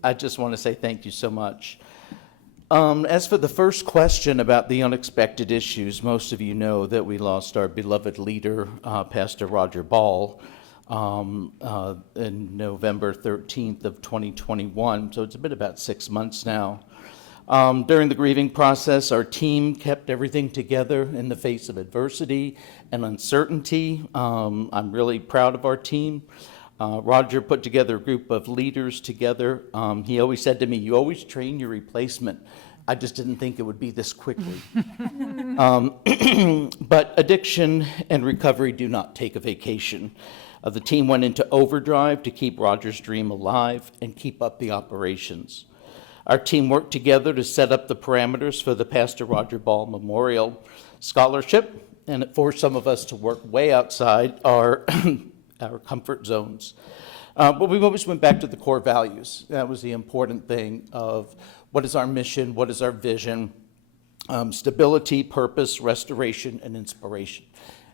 I just want to say thank you so much. As for the first question about the unexpected issues, most of you know that we lost our beloved leader, Pastor Roger Ball, in November 13th of 2021. So it's been about 6 months now. During the grieving process, our team kept everything together in the face of adversity and uncertainty. I'm really proud of our team. Roger put together a group of leaders together. He always said to me, "You always train your replacement." I just didn't think it would be this quickly. But addiction and recovery do not take a vacation. The team went into overdrive to keep Roger's dream alive and keep up the operations. Our team worked together to set up the parameters for the Pastor Roger Ball Memorial Scholarship, and it forced some of us to work way outside our comfort zones. But we always went back to the core values. That was the important thing of what is our mission, what is our vision, stability, purpose, restoration, and inspiration.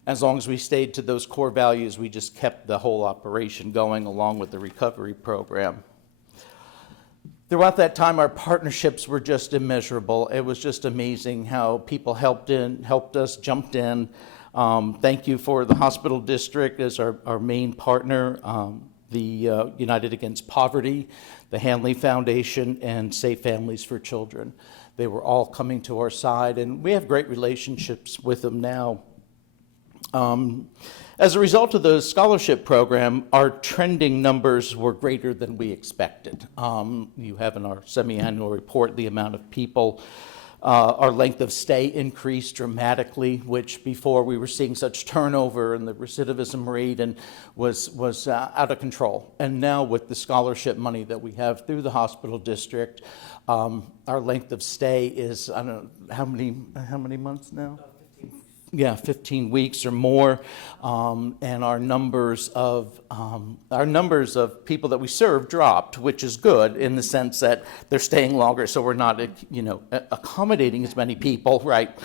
As long as we stayed to those core values, we just kept the whole operation going along with the recovery program. Throughout that time, our partnerships were just immeasurable. It was just amazing how people helped us, jumped in. Thank you for the hospital district as our main partner, the United Against Poverty, the Hanley Foundation, and Safe Families for Children. They were all coming to our side, and we have great relationships with them now. As a result of the scholarship program, our trending numbers were greater than we expected. You have in our semi-annual report the amount of people. Our length of stay increased dramatically, which before we were seeing such turnover and the recidivism rate and was out of control. And now with the scholarship money that we have through the hospital district, our length of stay is, I don't know, how many months now? 15 weeks or more, and our numbers of people that we serve dropped, which is good in the sense that they're staying longer, so we're not, accommodating as many people, right?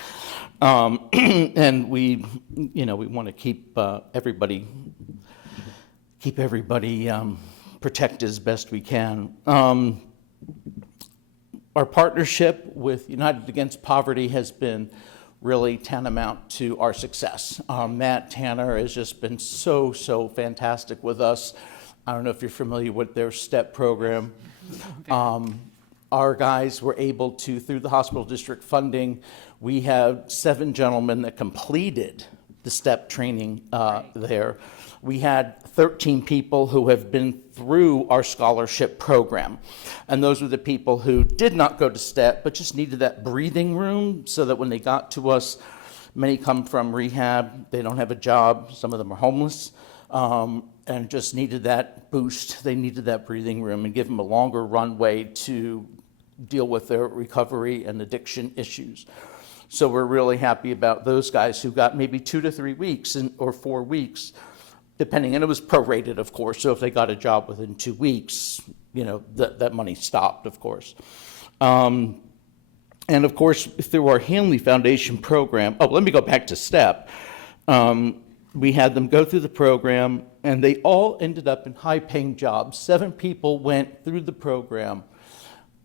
And we want to keep everybody protected as best we can. Our partnership with United Against Poverty has been really tantamount to our success. Matt Tanner has just been so fantastic with us. I don't know if you're familiar with their STEP program. Our guys were able to, through the hospital district funding, we have 7 gentlemen that completed the STEP training there. We had 13 people who have been through our scholarship program. And those were the people who did not go to STEP, but just needed that breathing room so that when they got to us, many come from rehab, they don't have a job, some of them are homeless, and just needed that boost. They needed that breathing room and give them a longer runway to deal with their recovery and addiction issues. So we're really happy about those guys who got maybe 2 to 3 weeks or 4 weeks, depending, and it was prorated, of course, so if they got a job within 2 weeks, that money stopped, of course. And of course, through our Hanley Foundation program, let me go back to STEP. We had them go through the program, and they all ended up in high-paying jobs. 7 people went through the program.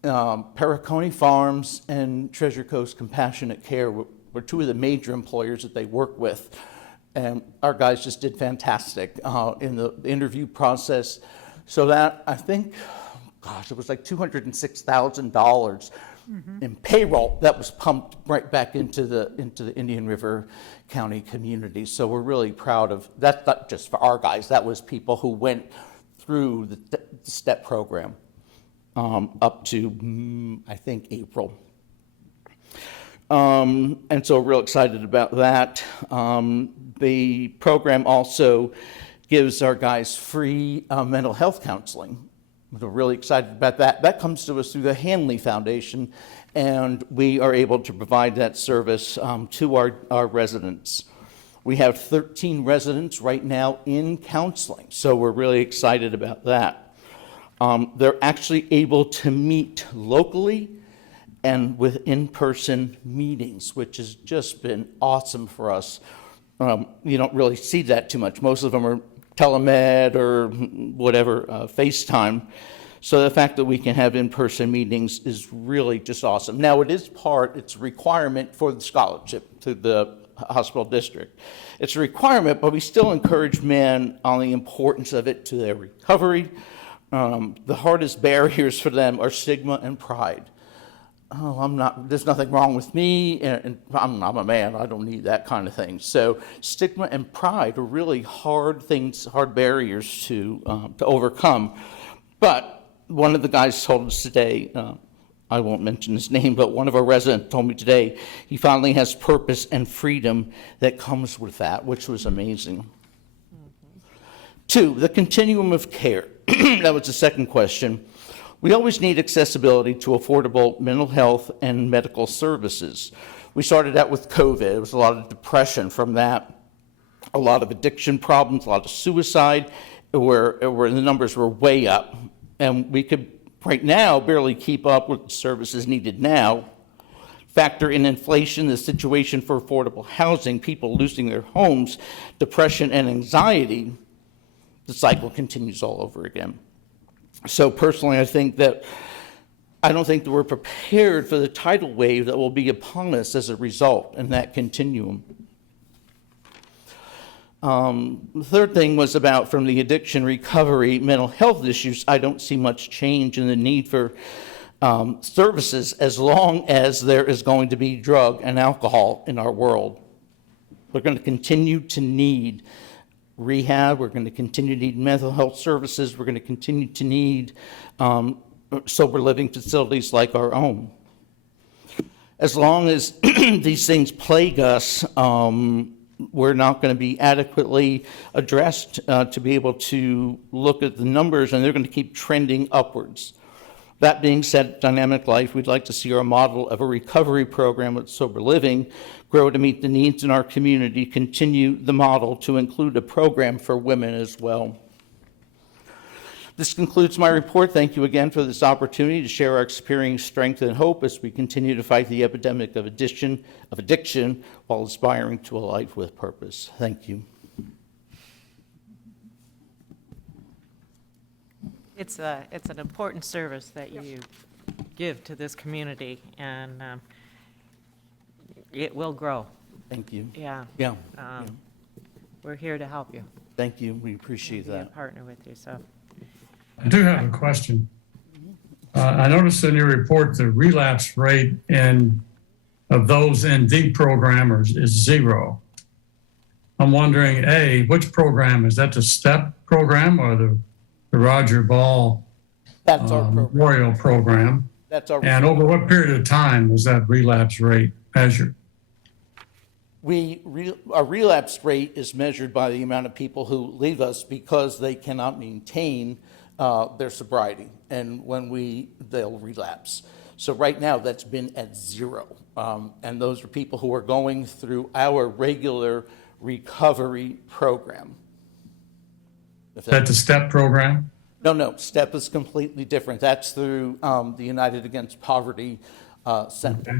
Perricone Farms and Treasure Coast Compassionate Care were 2 of the major employers that they work with. And our guys just did fantastic in the interview process. So that, I think, it was like $206,000 in payroll that was pumped right back into the Indian River County community. So we're really proud of that. Not just for our guys, that was people who went through the STEP program up to, I think, April. And so we're real excited about that. The program also gives our guys free mental health counseling. We're really excited about that. That comes to us through the Hanley Foundation, and we are able to provide that service to our residents. We have 13 residents right now in counseling, so we're really excited about that. They're actually able to meet locally and with in-person meetings, which has just been awesome for us. You don't really see that too much. Most of them are telemed or whatever, FaceTime. So the fact that we can have in-person meetings is really just awesome. Now, it's a requirement for the scholarship to the hospital district. It's a requirement, but we still encourage men on the importance of it to their recovery. The hardest barriers for them are stigma and pride. There's nothing wrong with me, and I'm a man, I don't need that kind of thing. So stigma and pride are really hard barriers to overcome. But one of the guys told us today, I won't mention his name, but one of our residents told me today, he finally has purpose and freedom that comes with that, which was amazing. 2, the continuum of care. That was the second question. We always need accessibility to affordable mental health and medical services. We started out with COVID. There was a lot of depression from that, a lot of addiction problems, a lot of suicide, where the numbers were way up. And we could, right now, barely keep up with the services needed now Factor in inflation, the situation for affordable housing, people losing their homes, depression and anxiety, the cycle continues all over again. So personally, I don't think that we're prepared for the tidal wave that will be upon us as a result in that continuum. The third thing was about from the addiction recovery, mental health issues. I don't see much change in the need for services as long as there is going to be drug and alcohol in our world. We're going to continue to need rehab. We're going to continue to need mental health services. We're going to continue to need sober living facilities like our own. As long as these things plague us, we're not going to be adequately addressed to be able to look at the numbers, and they're going to keep trending upwards. That being said, at Dynamic Life, we'd like to see our model of a recovery program with sober living grow to meet the needs in our community, continue the model to include a program for women as well. This concludes my report. Thank you again for this opportunity to share our experience, strength, and hope as we continue to fight the epidemic of addiction while aspiring to a life with purpose. Thank you. It's an important service that you give to this community, and it will grow. Thank you. Yeah. Yeah. We're here to help you. Thank you. We appreciate Be a that. partner with you, so. I do have a question. I noticed in your report the relapse rate of those in the programmers is 0. I'm wondering, A, which program? Is that the STEP program or the Roger Ball That's our program. Memorial program? That's our. And over what period of time is that relapse rate measured? Our relapse rate is measured by the amount of people who leave us because they cannot maintain their sobriety, and they'll relapse. So right now, that's been at 0, and those are people who are going through our regular recovery program. Is that the STEP program? No, STEP is completely different. That's through the United Against Poverty Center. Okay.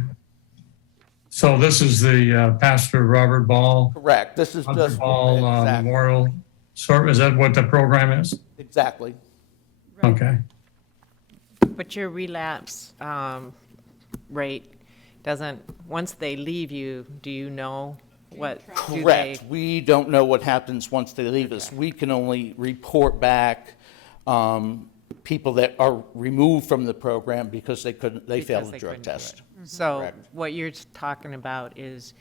So this is the Pastor Robert Ball? Correct. This is Robert just Ball exactly. Memorial Service. Is that what the program is? Exactly. Okay. But your relapse rate doesn't, once they leave you, do you know what? Correct. We don't know what happens once they leave us. We can only report back people that are removed from the program because they failed a drug test. So Correct. what you're talking about is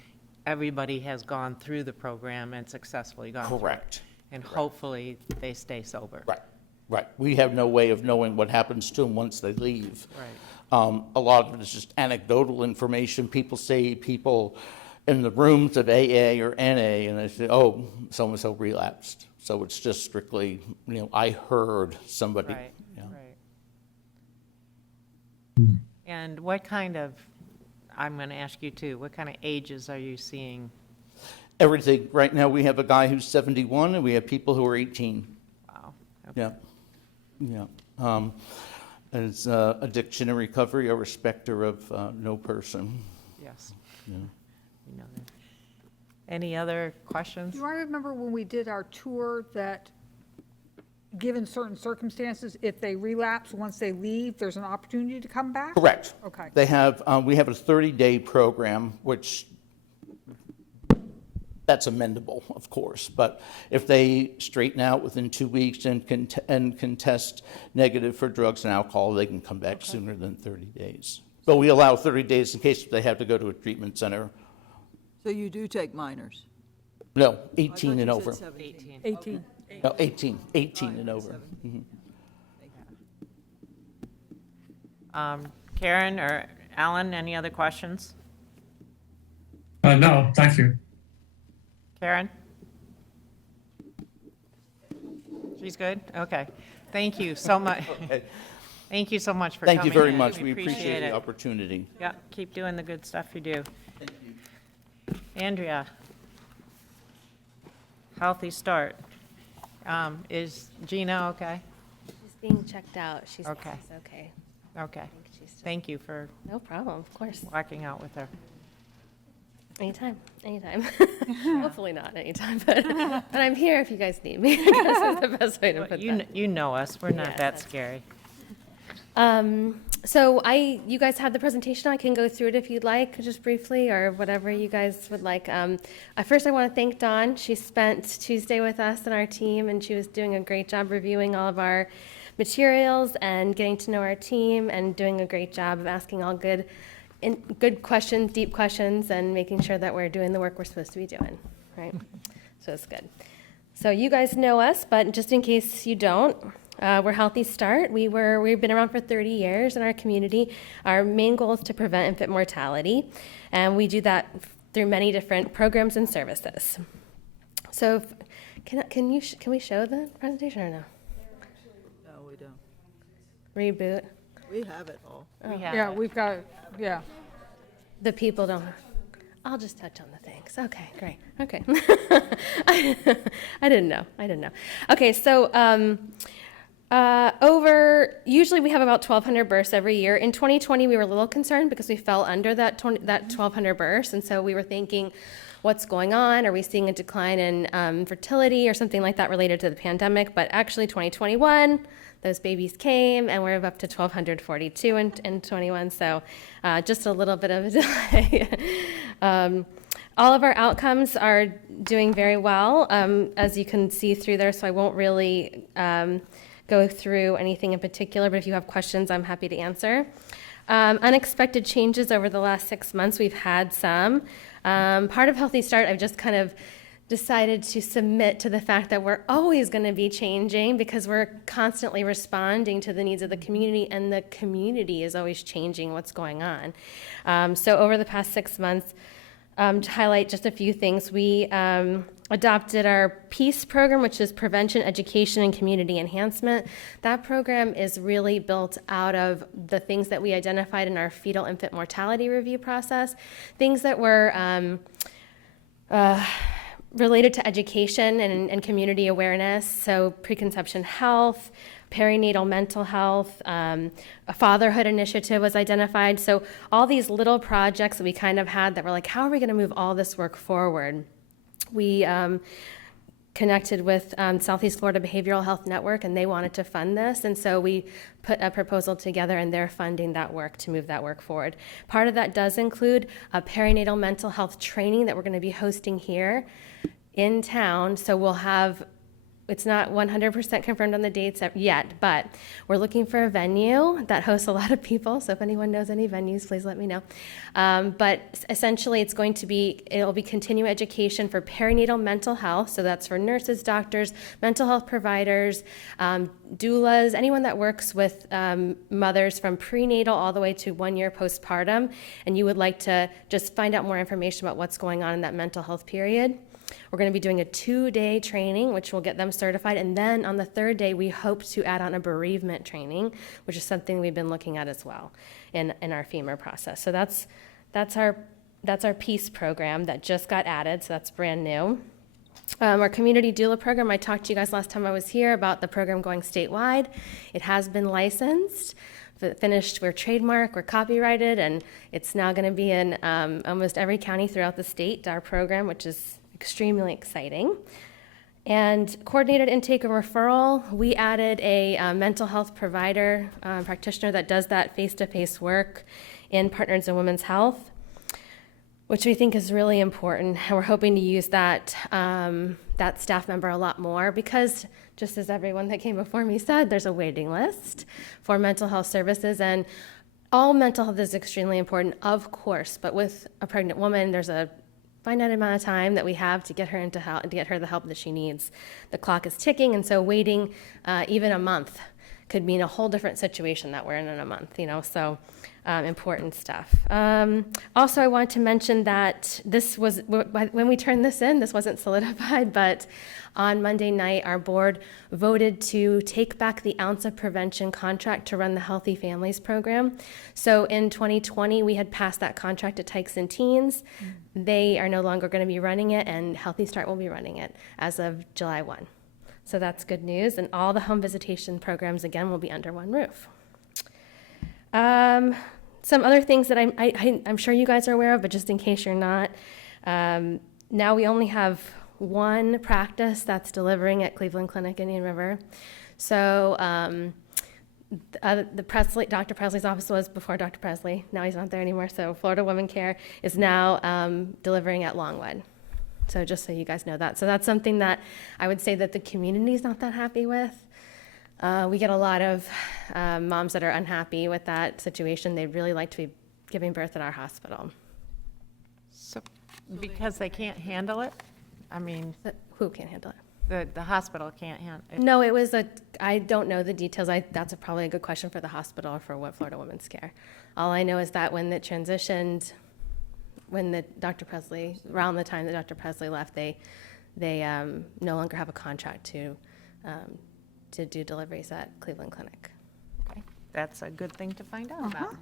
everybody has gone through the program and successfully gone through it. Correct. And hopefully they stay sober. Right. We have no way of knowing what happens to them once they leave. Right. A lot of it is just anecdotal information. People say people in the rooms of AA or NA, and they say, oh, so-and-so relapsed. So it's just strictly, I heard somebody. Right, Yeah. right. And what kind of, I'm going to ask you too, what kind of ages are you seeing? Everything. Right now, we have a guy who's 71, and we have people who are 18. Wow. Yeah. As addiction and recovery are a specter of no person. Yes. Yeah. We know that. Any other questions? Do I remember when we did our tour that, given certain circumstances, if they relapse, once they leave, there's an opportunity to come back? Correct. Okay. They have, we have a 30-day program, which that's amendable, of course. But if they straighten out within 2 weeks and can test negative for drugs and alcohol, they can come back sooner than 30 days. But we allow 30 days in case they have to go to a treatment center. So you do take minors? No, I thought 18 you and said over. 17. 18. No, 18 and over. 17. Karen or Alan, any other questions? No, thank you. Karen? She's good? Okay. Thank you so much. Okay. Thank you so much for coming Thank you very in. much. We appreciate the it. opportunity. Yeah, keep doing the good stuff you do. Thank you. Andrea? Healthy Start. Is Gina okay? She's being checked out. She's Okay. okay. Okay. I think she's Thank you for No problem, of course. walking out with her. Anytime, anytime. Hopefully not anytime, but I'm here if you guys need me. I guess that's the best way to put that. You know us, we're not Yeah, that that's- scary. So you guys have the presentation. I can go through it if you'd like, just briefly, or whatever you guys would like. First, I want to thank Dawn. She spent Tuesday with us and our team, and she was doing a great job reviewing all of our materials and getting to know our team, and doing a great job of asking all good questions, deep questions, and making sure that we're doing the work we're supposed to be doing, right? So it's good. So you guys know us, but just in case you don't, we're Healthy Start. We've been around for 30 years in our community. Our main goal is to prevent infant mortality, and we do that through many different programs and services. So, can we show the presentation or no? No, we don't. Reboot. We have it all. Yeah, we've got, yeah. The people don't. I'll just touch on the things. Okay, great. Okay. I didn't know. Okay, so usually we have about 1,200 births every year. In 2020, we were a little concerned because we fell under that 1,200 births, and so we were thinking, what's going on? Are we seeing a decline in fertility or something like that related to the pandemic? But actually, 2021, those babies came, and we're up to 1,242 in 21, so just a little bit of a delay. All of our outcomes are doing very well, as you can see through there, so I won't really go through anything in particular, but if you have questions, I'm happy to answer. Unexpected changes over the last 6 months, we've had some. Part of Healthy Start, I've just kind of decided to submit to the fact that we're always going to be changing because we're constantly responding to the needs of the community, and the community is always changing what's going on. So over the past 6 months, to highlight just a few things, we adopted our PEACE program, which is Prevention, Education, and Community Enhancement. That program is really built out of the things that we identified in our fetal infant mortality review process, things that were related to education and community awareness, so preconception health, perinatal mental health, a fatherhood initiative was identified. So all these little projects that we kind of had that were like, how are we going to move all this work forward? We connected with Southeast Florida Behavioral Health Network, and they wanted to fund this, and so we put a proposal together, and they're funding that work to move that work forward. Part of that does include a perinatal mental health training that we're going to be hosting here in town, so we'll have, it's not 100% confirmed on the dates yet, but we're looking for a venue that hosts a lot of people, so if anyone knows any venues, please let me know. But essentially, it'll be continuing education for perinatal mental health, so that's for nurses, doctors, mental health providers, doulas, anyone that works with mothers from prenatal all the way to 1 year postpartum, and you would like to just find out more information about what's going on in that mental health period. We're going to be doing a 2-day training, which will get them certified. And then on the 3rd day, we hope to add on a bereavement training, which is something we've been looking at as well in our FEMA process. So that's our PEACE program that just got added. So that's brand new. Our community doula program, I talked to you guys last time I was here about the program going statewide. It has been licensed, finished, we're trademarked, we're copyrighted, and it's now going to be in almost every county throughout the state, our program, which is extremely exciting. And coordinated intake and referral, we added a mental health provider, practitioner that does that face-to-face work in Partners in Women's Health, which we think is really important. And we're hoping to use that staff member a lot more because, just as everyone that came before me said, there's a waiting list for mental health services, and all mental health is extremely important, of course, but with a pregnant woman, there's a finite amount of time that we have to get her to get her the help that she needs. The clock is ticking, and so waiting even a month could mean a whole different situation that we're in a month, so important stuff. Also, I want to mention that when we turned this in, this wasn't solidified, but on Monday night, our board voted to take back the Ounce of Prevention contract to run the Healthy Families program. So in 2020, we had passed that contract to Tykes and Teens. They are no longer going to be running it, and Healthy Start will be running it as of July 1. So that's good news, and all the home visitation programs, again, will be under one roof. Some other things that I'm sure you guys are aware of, but just in case you're not, now we only have one practice that's delivering at Cleveland Clinic Indian River. So Dr. Presley's office was before Dr. Presley. Now he's not there anymore. So Florida Women Care is now delivering at Longwood. So just so you guys know that. So that's something that I would say that the community is not that happy with. We get a lot of moms that are unhappy with that situation. They'd really like to be giving birth at our hospital. So, because they can't handle it? I mean, Who can't handle it? the hospital can't handle it. No, I don't know the details. That's probably a good question for the hospital or for what Florida Women's Care. All I know is that when it transitioned, Dr. Presley, around the time that Dr. Presley left, they no longer have a contract to do deliveries at Cleveland Clinic. Okay. That's a good thing to find out about.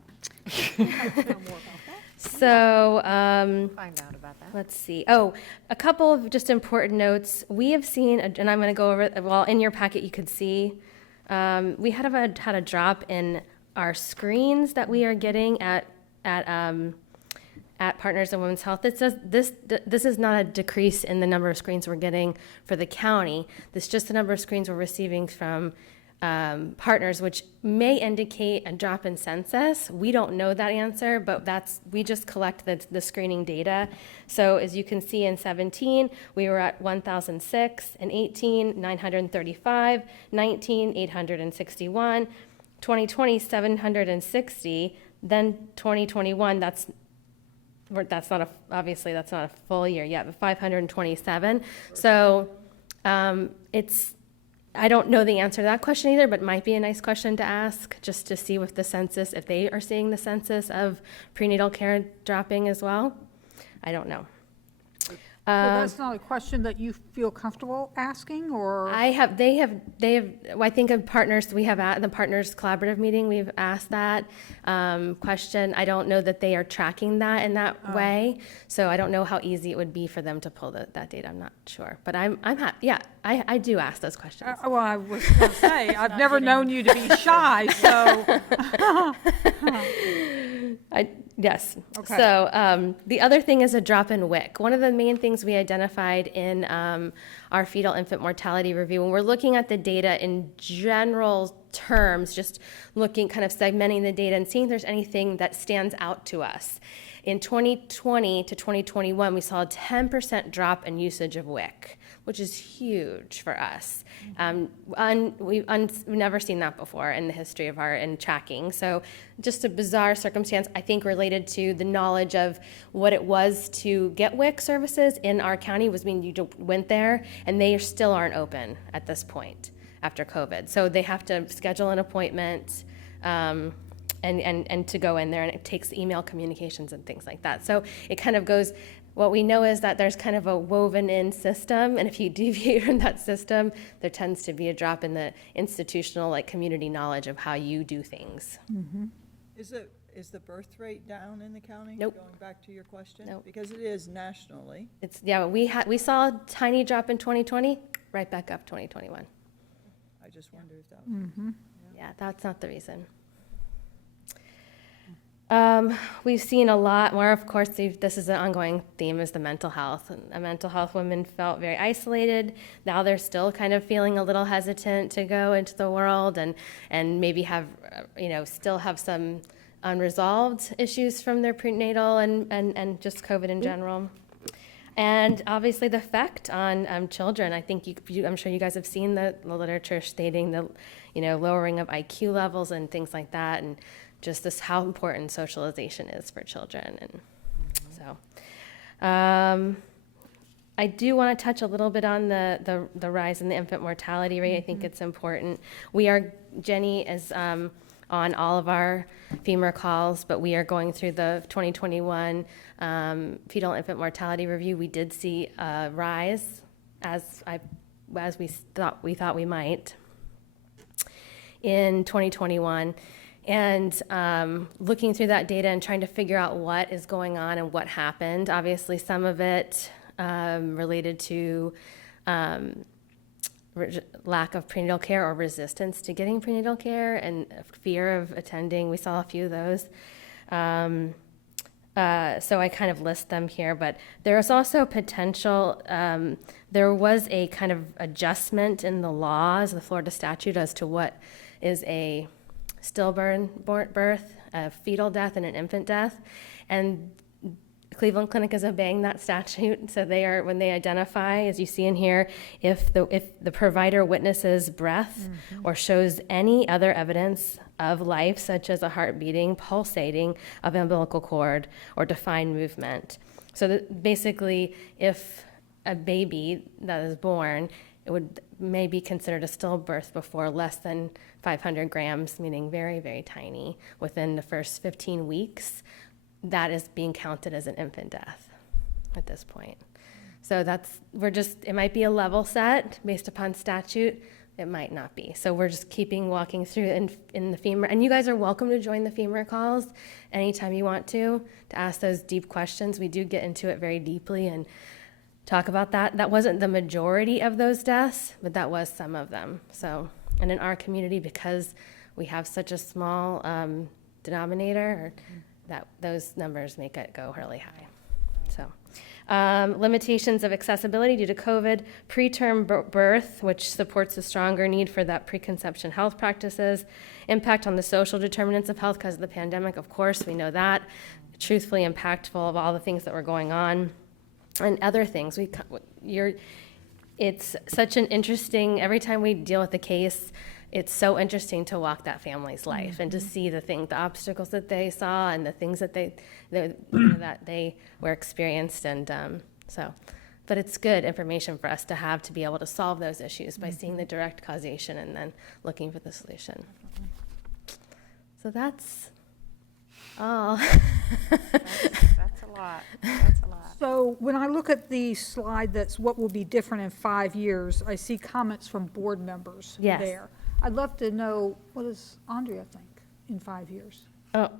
So, Find out about that. let's see. Oh, a couple of just important notes. We have seen, and I'm going to go over, well, in your packet you could see, we had a drop in our screens that we are getting at Partners in Women's Health. It says this is not a decrease in the number of screens we're getting for the county. This is just the number of screens we're receiving from Partners, which may indicate a drop in census. We don't know that answer, but we just collect the screening data. So as you can see in 17, we were at 1,006, in 18, 935, 19, 861, 2020, 760, then 2021, that's not obviously that's not a full year yet, but 527. So I don't know the answer to that question either, but it might be a nice question to ask just to see with the census, if they are seeing the census of prenatal care dropping as well. I don't know. So that's not a question that you feel comfortable asking, or? They have, I think of Partners, we have at the Partners Collaborative meeting, we've asked that question. I don't know that they are tracking that in that way. So I don't know how easy it would be for them to pull that data. I'm not sure, but I'm happy. Yeah, I do ask those questions. Well, I was going to say, I've never known you to be shy, so. Yes. Okay. So the other thing is a drop in WIC. One of the main things we identified in our fetal infant mortality review, when we're looking at the data in general terms, just looking, kind of segmenting the data and seeing if there's anything that stands out to us. In 2020 to 2021, we saw a 10% drop in usage of WIC, which is huge for us. We've never seen that before in the history of our tracking. So just a bizarre circumstance, I think, related to the knowledge of what it was to get WIC services in our county was when you went there, and they still aren't open at this point after COVID. So they have to schedule an appointment and to go in there, and it takes email communications and things like that. So it kind of goes, what we know is that there's kind of a woven in system, and if you deviate from that system, there tends to be a drop in the institutional, like, community knowledge of how you do things. Mm-hmm. Is the birth rate down in the county? Nope. Going back to your question? Nope. Because it is nationally. We saw a tiny drop in 2020, right back up 2021. I just wonder if that was. Yeah, that's not the reason. We've seen a lot more, of course, this is an ongoing theme, is the mental health. And mental health women felt very isolated. Now they're still kind of feeling a little hesitant to go into the world and maybe have, still have some unresolved issues from their prenatal and just COVID in general. And obviously the effect on children. I think I'm sure you guys have seen the literature stating the, lowering of IQ levels and things like that, and just this how important socialization is for children. And so I do want to touch a little bit on the rise in the infant mortality rate. I think it's important. Jenny is on all of our FEMA calls, but we are going through the 2021 fetal infant mortality review. We did see a rise as we thought we might in 2021. And looking through that data and trying to figure out what is going on and what happened. Obviously, some of it related to lack of prenatal care or resistance to getting prenatal care and fear of attending. We saw a few of those. So I kind of list them here, but there's also potential, there was a kind of adjustment in the laws, the Florida statute, as to what is a stillborn birth, a fetal death, and an infant death. And Cleveland Clinic is obeying that statute. So they are, when they identify, as you see in here, if the provider witnesses breath or shows any other evidence of life, such as a heart beating, pulsating of umbilical cord, or defined movement. So that basically, if a baby that is born, it may be considered a stillbirth before less than 500 grams, meaning very, very tiny, within the first 15 weeks, that is being counted as an infant death at this point. So it might be a level set based upon statute. It might not be. So we're just walking through in the FEMA. And you guys are welcome to join the FEMA calls anytime you want to ask those deep questions. We do get into it very deeply and talk about that. That wasn't the majority of those deaths, but that was some of them. So, and in our community, because we have such a small denominator, that those numbers make it go really high. So, limitations of accessibility due to COVID, preterm birth, which supports a stronger need for that preconception health practices, impact on the social determinants of health because of the pandemic, of course, we know that, truthfully impactful of all the things that were going on, and other things. It's such an interesting, every time we deal with the case, it's so interesting to walk that family's life and to see the obstacles that they saw and the things that that they were experienced, and but it's good information for us to have to be able to solve those issues by seeing the direct causation and then looking for the solution. So that's all. That's a lot. That's a lot. So when I look at the slide that's what will be different in 5 years, I see comments from board members Yes. there. I'd love to know, what does Andrea think in 5 years? Oh,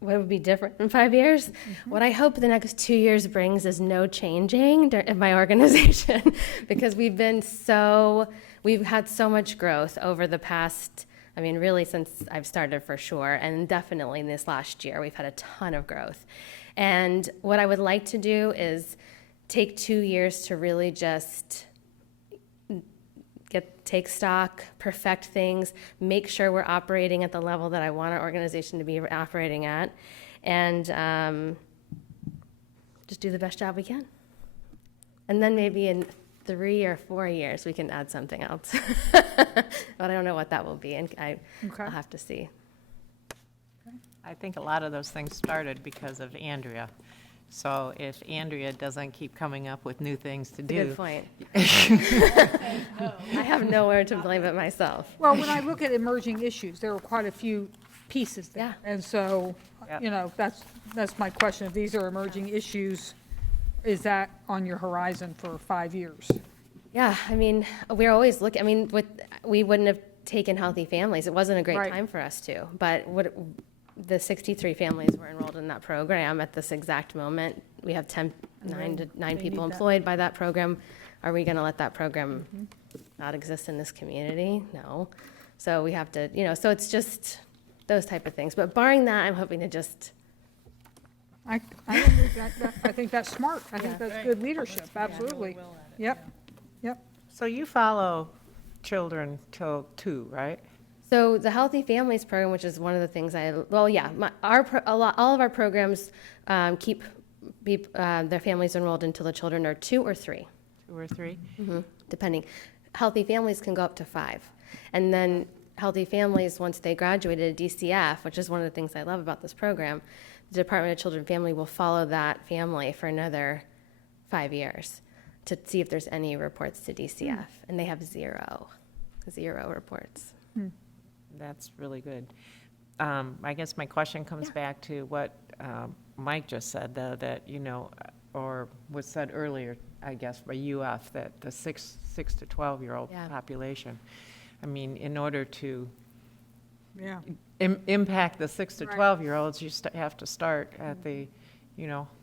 what would be different in 5 years? What I hope the next 2 years brings is no changing in my organization because we've had so much growth over the past, really since I've started for sure, and definitely in this last year, we've had a ton of growth. And what I would like to do is take 2 years to really just take stock, perfect things, make sure we're operating at the level that I want our organization to be operating at, and just do the best job we can. And then maybe in 3 or 4 years, we can add something else. But I don't know what that will be, and I'll have to see. I think a lot of those things started because of Andrea. So if Andrea doesn't keep coming up with new things to do. Good point. I have nowhere to blame but myself. Well, when I look at emerging issues, there are quite a few pieces there. Yeah. And so, Yep. that's my question. If these are emerging issues, is that on your horizon for 5 years? Yeah, we're always looking, we wouldn't have taken Healthy Families. It wasn't a great Right. time for us to, but the 63 families were enrolled in that program at this exact moment. We have 9 they people need that. employed by that program. Are we going to let that program not exist in this community? No. So we have to, so it's just those type of things. But barring that, I'm hoping to just, I think that's smart. I think that's good leadership, absolutely. Yep. So you follow children till 2, right? so the Healthy Families program, which is one of the things all of our programs keep their families enrolled until the children are 2 or 3. 2 or 3? Depending. Healthy Families can go up to 5. And then Healthy Families, once they graduated DCF, which is one of the things I love about this program, the Department of Children and Family will follow that family for another 5 years to see if there's any reports to DCF. And they have zero reports. That's really good. I guess my question comes back to what Mike just said, though, that, or was said earlier, I guess, by UF, that the 6 to 12-year-old population, in order to impact the 6 to 12-year-olds, you have to start at the,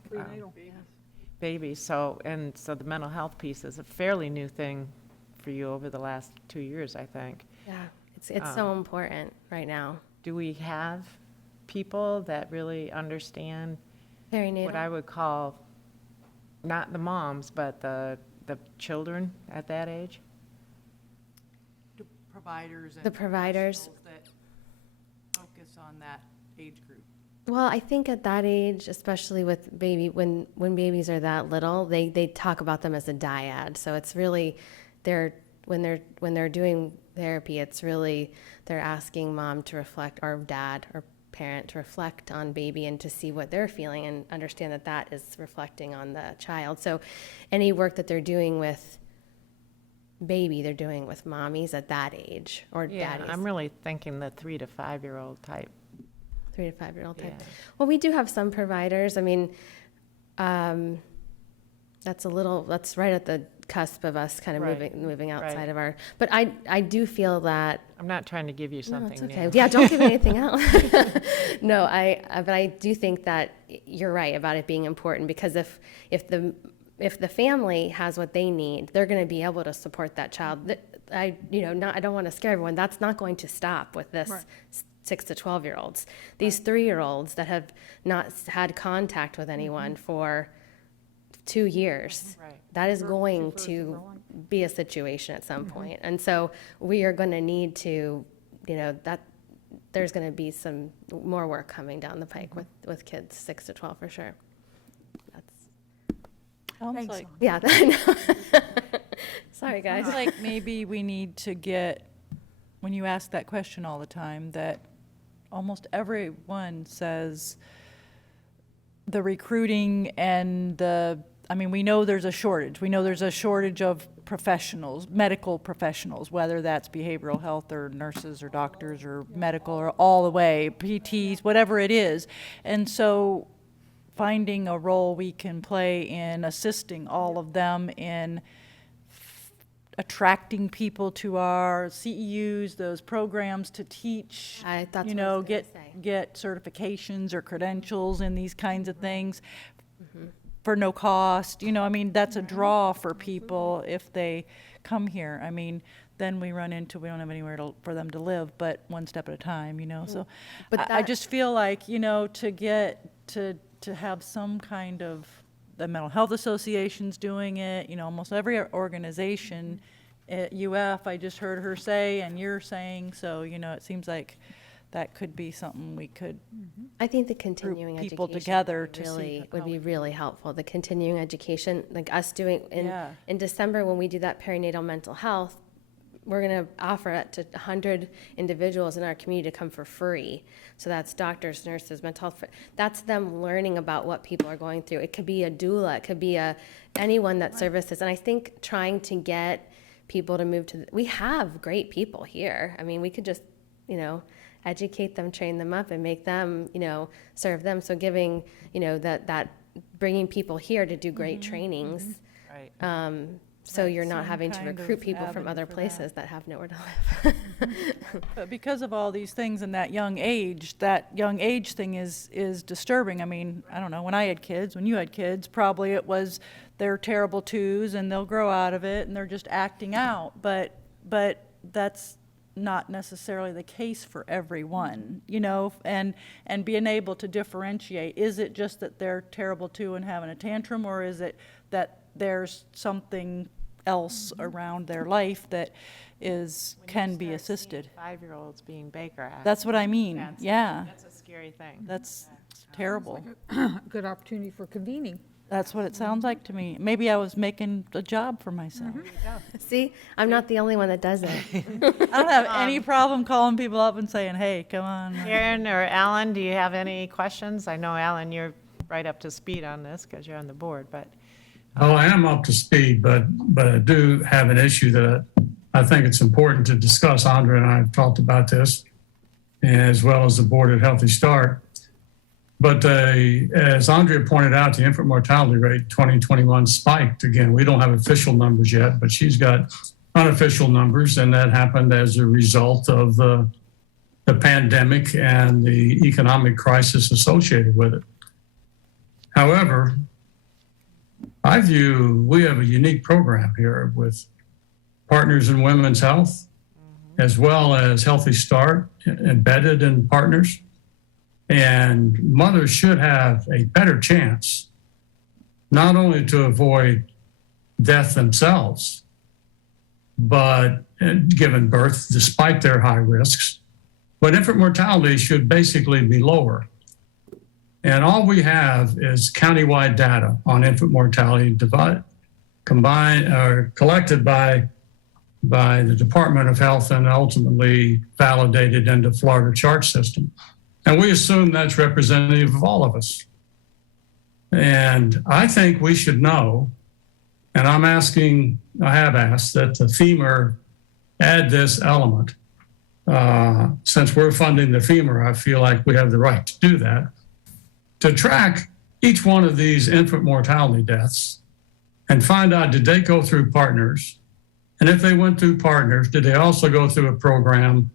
Prenatal. babies. So the mental health piece is a fairly new thing for you over the last 2 years, I think. Yeah, it's so important right now. Do we have people that really understand Perinatal. what I would call, not the moms, but the children at that age? Providers and The providers. professionals that focus on that age group. Well, I think at that age, especially with when babies are that little, they talk about them as a dyad. So it's really, when they're doing therapy, it's really, they're asking mom to reflect, or dad or parent to reflect on baby and to see what they're feeling and understand that that is reflecting on the child. So any work that they're doing with baby, they're doing with mommies at that age, or Yeah, daddies. I'm really thinking the 3 to 5 year old type. 3 to 5 year old type. Yeah. Well, we do have some providers. I mean, that's right at the cusp of us kind of Right, moving outside right. of our, but I do feel that, I'm not trying to give you no, something it's new. okay. Yeah, don't give me anything else. No, but I do think that you're right about it being important, because if the family has what they need, they're going to be able to support that child. I don't want to scare everyone. That's not going to stop with this 6 to 12-year-olds. These 3-year-olds that have not had contact with anyone for 2 years, Right. that is going to be a situation at some point. And so we are going to need to, that there's going to be some more work coming down the pike with kids 6 to 12 for sure. Sounds like, Yeah, I know. Sorry, guys. sounds like maybe we need to get, when you ask that question all the time, that almost everyone says the recruiting and we know there's a shortage. We know there's a shortage of professionals, medical professionals, whether that's behavioral health or nurses or doctors or medical or all the way, PTs, whatever it is. And so finding a role we can play in assisting all of them in attracting people to our CEUs, those programs to teach, That's what I was gonna say. get certifications or credentials in these kinds of things for no cost. That's a draw for people if they come here. Then we run into, we don't have anywhere for them to live, but one step at a time, So But I that- just feel like, to get to have some kind of, the mental health association's doing it, almost every organization at UF, I just heard her say, and you're saying, so, it seems like that could be something we could, I think the continuing education people together to see really how would be we- really helpful. The continuing education, like us doing Yeah. in December when we do that perinatal mental health, we're going to offer it to 100 individuals in our community to come for free. So that's doctors, nurses, mental health. That's them learning about what people are going through. It could be a doula, it could be anyone that services. And I think trying to get people to move to, we have great people here. We could just, educate them, train them up, and make them, serve them. So giving, that bringing people here to do great trainings. Right. So Right, you're not some having to kind recruit of people from avenue other for places that have nowhere to live. but because of all these things in that young age thing is disturbing. I don't know, when I had kids, when you had kids, probably it was they're terrible twos and they'll grow out of it and they're just acting out. But that's not necessarily the case for everyone, and being able to differentiate, is it just that they're terrible two and having a tantrum, or is it that there's something else around their life that can be assisted? 5-year-olds being Baker Act. That's what I mean, yeah, That's a scary thing. that's terrible. Good opportunity for convening. That's what it sounds like to me. Maybe I was making a job for myself. See, I'm not the only one that does it. I don't have any problem calling people up and saying, hey, come on. Karen or Alan, do you have any questions? I know, Alan, you're right up to speed on this because you're on the board, but. Oh, I am up to speed, but I do have an issue that I think it's important to discuss. Andrea and I have talked about this, as well as the board at Healthy Start. But as Andrea pointed out, the infant mortality rate 2021 spiked again. We don't have official numbers yet, but she's got unofficial numbers, and that happened as a result of the pandemic and the economic crisis associated with it. However, I view we have a unique program here with Partners in Women's Health, as well as Healthy Start embedded in Partners. And mothers should have a better chance, not only to avoid death themselves, but given birth, despite their high risks, but infant mortality should basically be lower. And all we have is countywide data on infant mortality collected by the Department of Health and ultimately validated into Florida chart system. And we assume that's representative of all of us. And I think we should know, and I have asked that the FEMA add this element. Since we're funding the FEMA, I feel like we have the right to do that, to track each one of these infant mortality deaths and find out, did they go through Partners? And if they went through Partners, did they also go through a program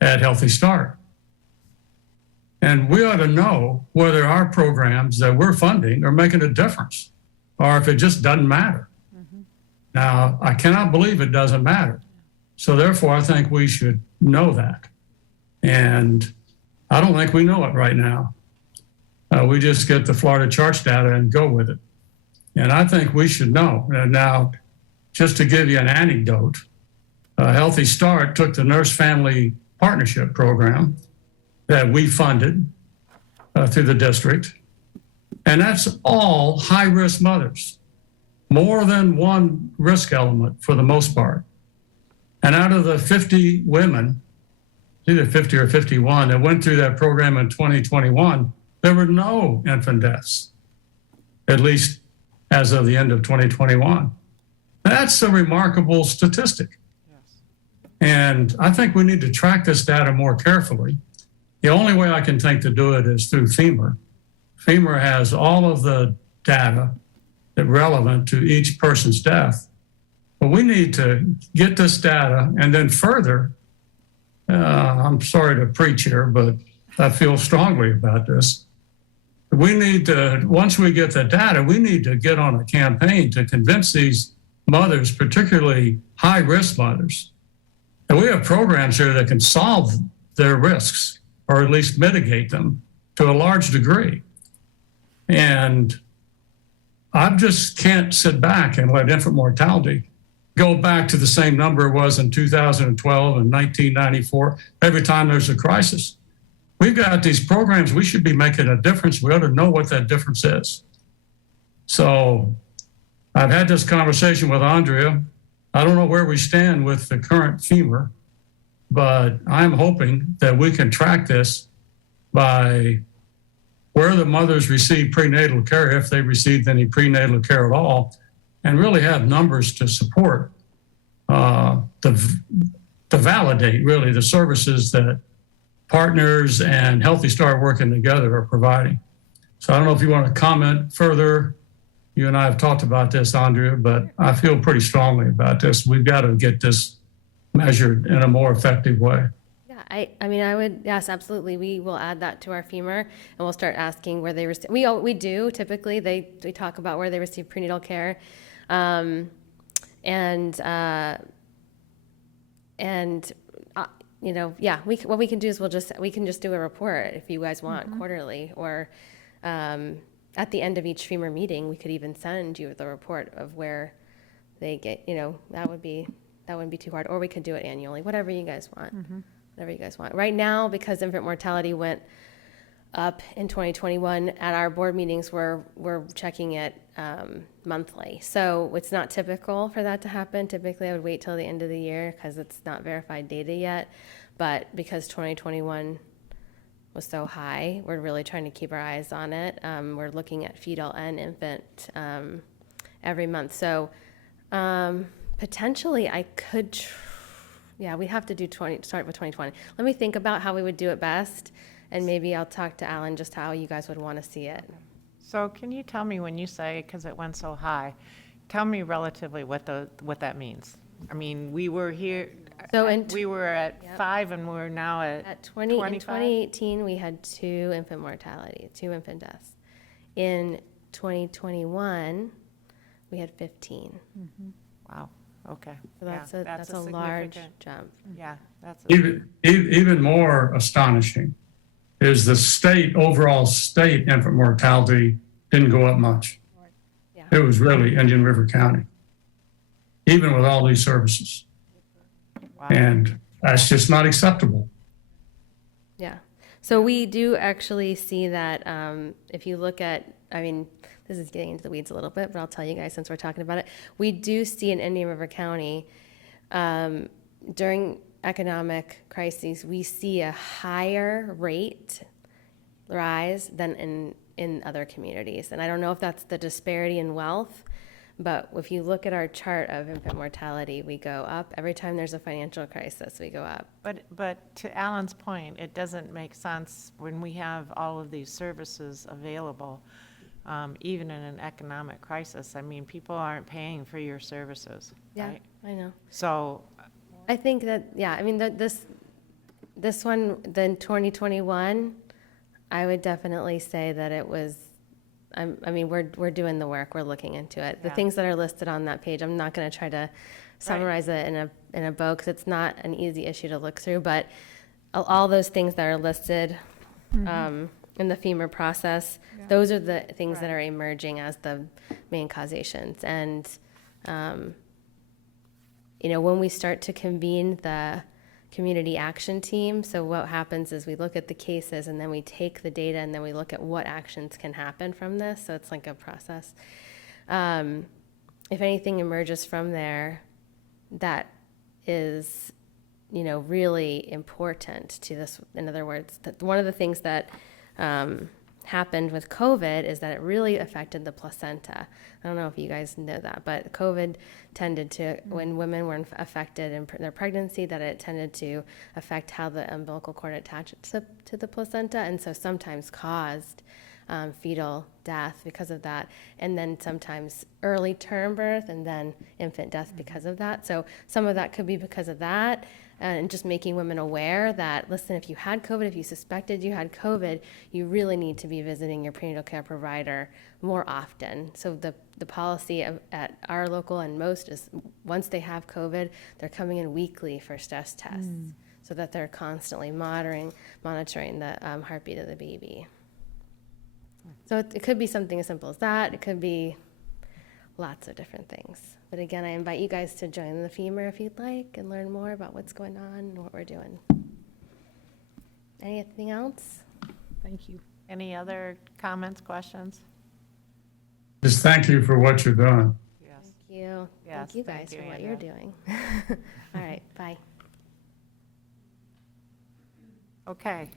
at Healthy Start? And we ought to know whether our programs that we're funding are making a difference or if it just doesn't matter. Now, I cannot believe it doesn't matter. So therefore, I think we should know that. And I don't think we know it right now. We just get the Florida charts data and go with it. And I think we should know. And now, just to give you an anecdote, Healthy Start took the Nurse Family Partnership Program that we funded through the district. And that's all high-risk mothers, more than one risk element for the most part. And out of the 50 women, either 50 or 51, that went through that program in 2021, there were no infant deaths, at least as of the end of 2021. That's a remarkable statistic. And I think we need to track this data more carefully. The only way I can think to do it is through FEMA. FEMA has all of the data that relevant to each person's death. But we need to get this data and then further, I'm sorry to preach here, but I feel strongly about this. We need to, once we get the data, we need to get on a campaign to convince these mothers, particularly high-risk mothers, that we have programs here that can solve their risks or at least mitigate them to a large degree. And I just can't sit back and let infant mortality go back to the same number it was in 2012 and 1994 every time there's a crisis. We've got these programs, we should be making a difference. We ought to know what that difference is. So I've had this conversation with Andrea. I don't know where we stand with the current FEMA, but I'm hoping that we can track this by where the mothers receive prenatal care, if they received any prenatal care at all, and really have numbers to support, to validate really the services that Partners and Healthy Start working together are providing. So I don't know if you want to comment further. You and I have talked about this, Andrea, but I feel pretty strongly about this. We've got to get this measured in a more effective way. Yeah, I mean, I would, yes, absolutely. We will add that to our FEMA, and we'll start asking where they receive. We do typically. We talk about where they receive prenatal care, you know, yeah. What we can do is we can just do a report if you guys want quarterly, or at the end of each FEMA meeting, we could even send you the report of where they get. You know, that wouldn't be too hard, or we could do it annually. Whatever you guys want. Whatever you guys want. Right now, because infant mortality went up in 2021, at our board meetings, we're checking it monthly. So it's not typical for that to happen. Typically, I would wait till the end of the year because it's not verified data yet. But because 2021 was so high, we're really trying to keep our eyes on it. We're looking at fetal and infant every month. So potentially, I could. Yeah, we have to start with 2020. Let me think about how we would do it best, and maybe I'll talk to Alan just how you guys would want to see it. So can you tell me, when you say, because it went so high, tell me relatively what that means? I mean, we were here, we were at 5 and we're now at 25? In 2018, we had 2 infant deaths. In 2021, we had 15. Wow. Okay. So Yeah, that's a large significant- jump. Yeah, that's, Even more astonishing is the overall state infant mortality didn't go up much. Yeah. It was really Indian River County, even with all these services. wow. And that's just not acceptable. Yeah. So we do actually see that if you look at, I mean, this is getting into the weeds a little bit, but I'll tell you guys since we're talking about it. We do see in Indian River County during economic crises, we see a higher rate rise than in other communities. And I don't know if that's the disparity in wealth, but if you look at our chart of infant mortality, we go up. Every time there's a financial crisis, we go up. But to Alan's point, it doesn't make sense when we have all of these services available, even in an economic crisis. I mean, people aren't paying for your services, Yeah, right? I know. So, I think that, yeah, I mean, this one, the 2021, I would definitely say that it was, I mean, we're doing the work, we're looking into it. The Yeah. things that are listed on that page, I'm not going to try to summarize it in a bow because it's not an easy issue to look through, but all those things that are listed in the FEMA process, those are the things that are emerging as the main causations. And, you know, when we start to convene the community action team, so what happens is we look at the cases and then we take the data and then we look at what actions can happen from this. So it's like a process. If anything emerges from there that is, you know, really important to this, in other words, that one of the things that happened with COVID is that it really affected the placenta. I don't know if you guys know that, but COVID tended to, when women were affected in their pregnancy, that it tended to affect how the umbilical cord attached to the placenta, and so sometimes caused fetal death because of that, and then sometimes early term birth and then infant death because of that. So some of that could be because of that, and just making women aware that, listen, if you had COVID, if you suspected you had COVID, you really need to be visiting your prenatal care provider more often. So the policy at our local and most is once they have COVID, they're coming in weekly for stress tests so that they're constantly monitoring the heartbeat of the baby. So it could be something as simple as that. It could be lots of different things. But again, I invite you guys to join the FEMA if you'd like and learn more about what's going on and what we're doing. Anything else? Thank you. any other comments, questions? Just thank you for what you're doing. Yes. Thank you. Yes, Thank you thank guys you, for what Andrea. you're doing. All right, bye. Okay,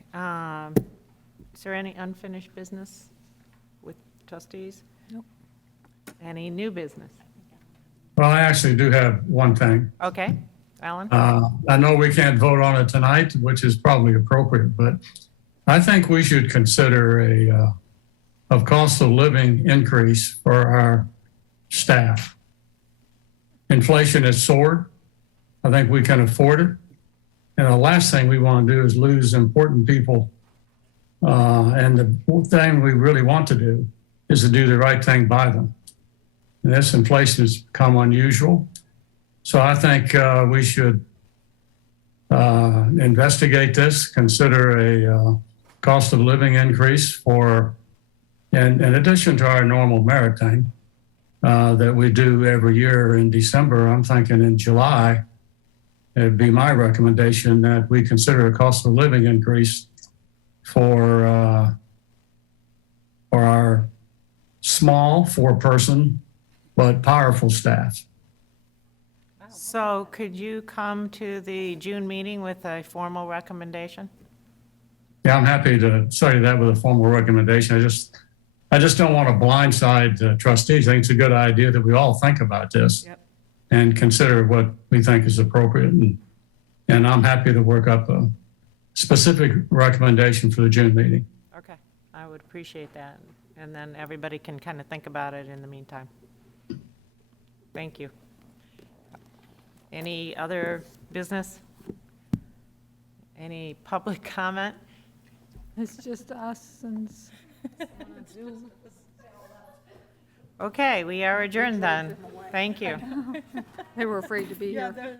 is there any unfinished business with trustees? Nope. Any new business? Well, I actually do have one thing. Okay, Alan? I know we can't vote on it tonight, which is probably appropriate, but I think we should consider a cost of living increase for our staff. Inflation has soared. I think we can afford it. And the last thing we want to do is lose important people. And the thing we really want to do is to do the right thing by them. And this inflation has become unusual. So I think we should investigate this, consider a cost of living increase for, in addition to our normal merit thing that we do every year in December. I'm thinking in July, it'd be my recommendation that we consider a cost of living increase for our small 4-person but powerful staff. So could you come to the June meeting with a formal recommendation? Yeah, I'm happy to study that with a formal recommendation. I just don't want to blindside the trustees. I think it's a good idea that we all think about this. Yep. And consider what we think is appropriate. And I'm happy to work up a specific recommendation for the June meeting. Okay, I would appreciate that. And then everybody can kind of think about it in the meantime. Thank you. Any other business? Any public comment? It's just us and Okay, we are adjourned then. Thank you. They were afraid to be here. Yeah,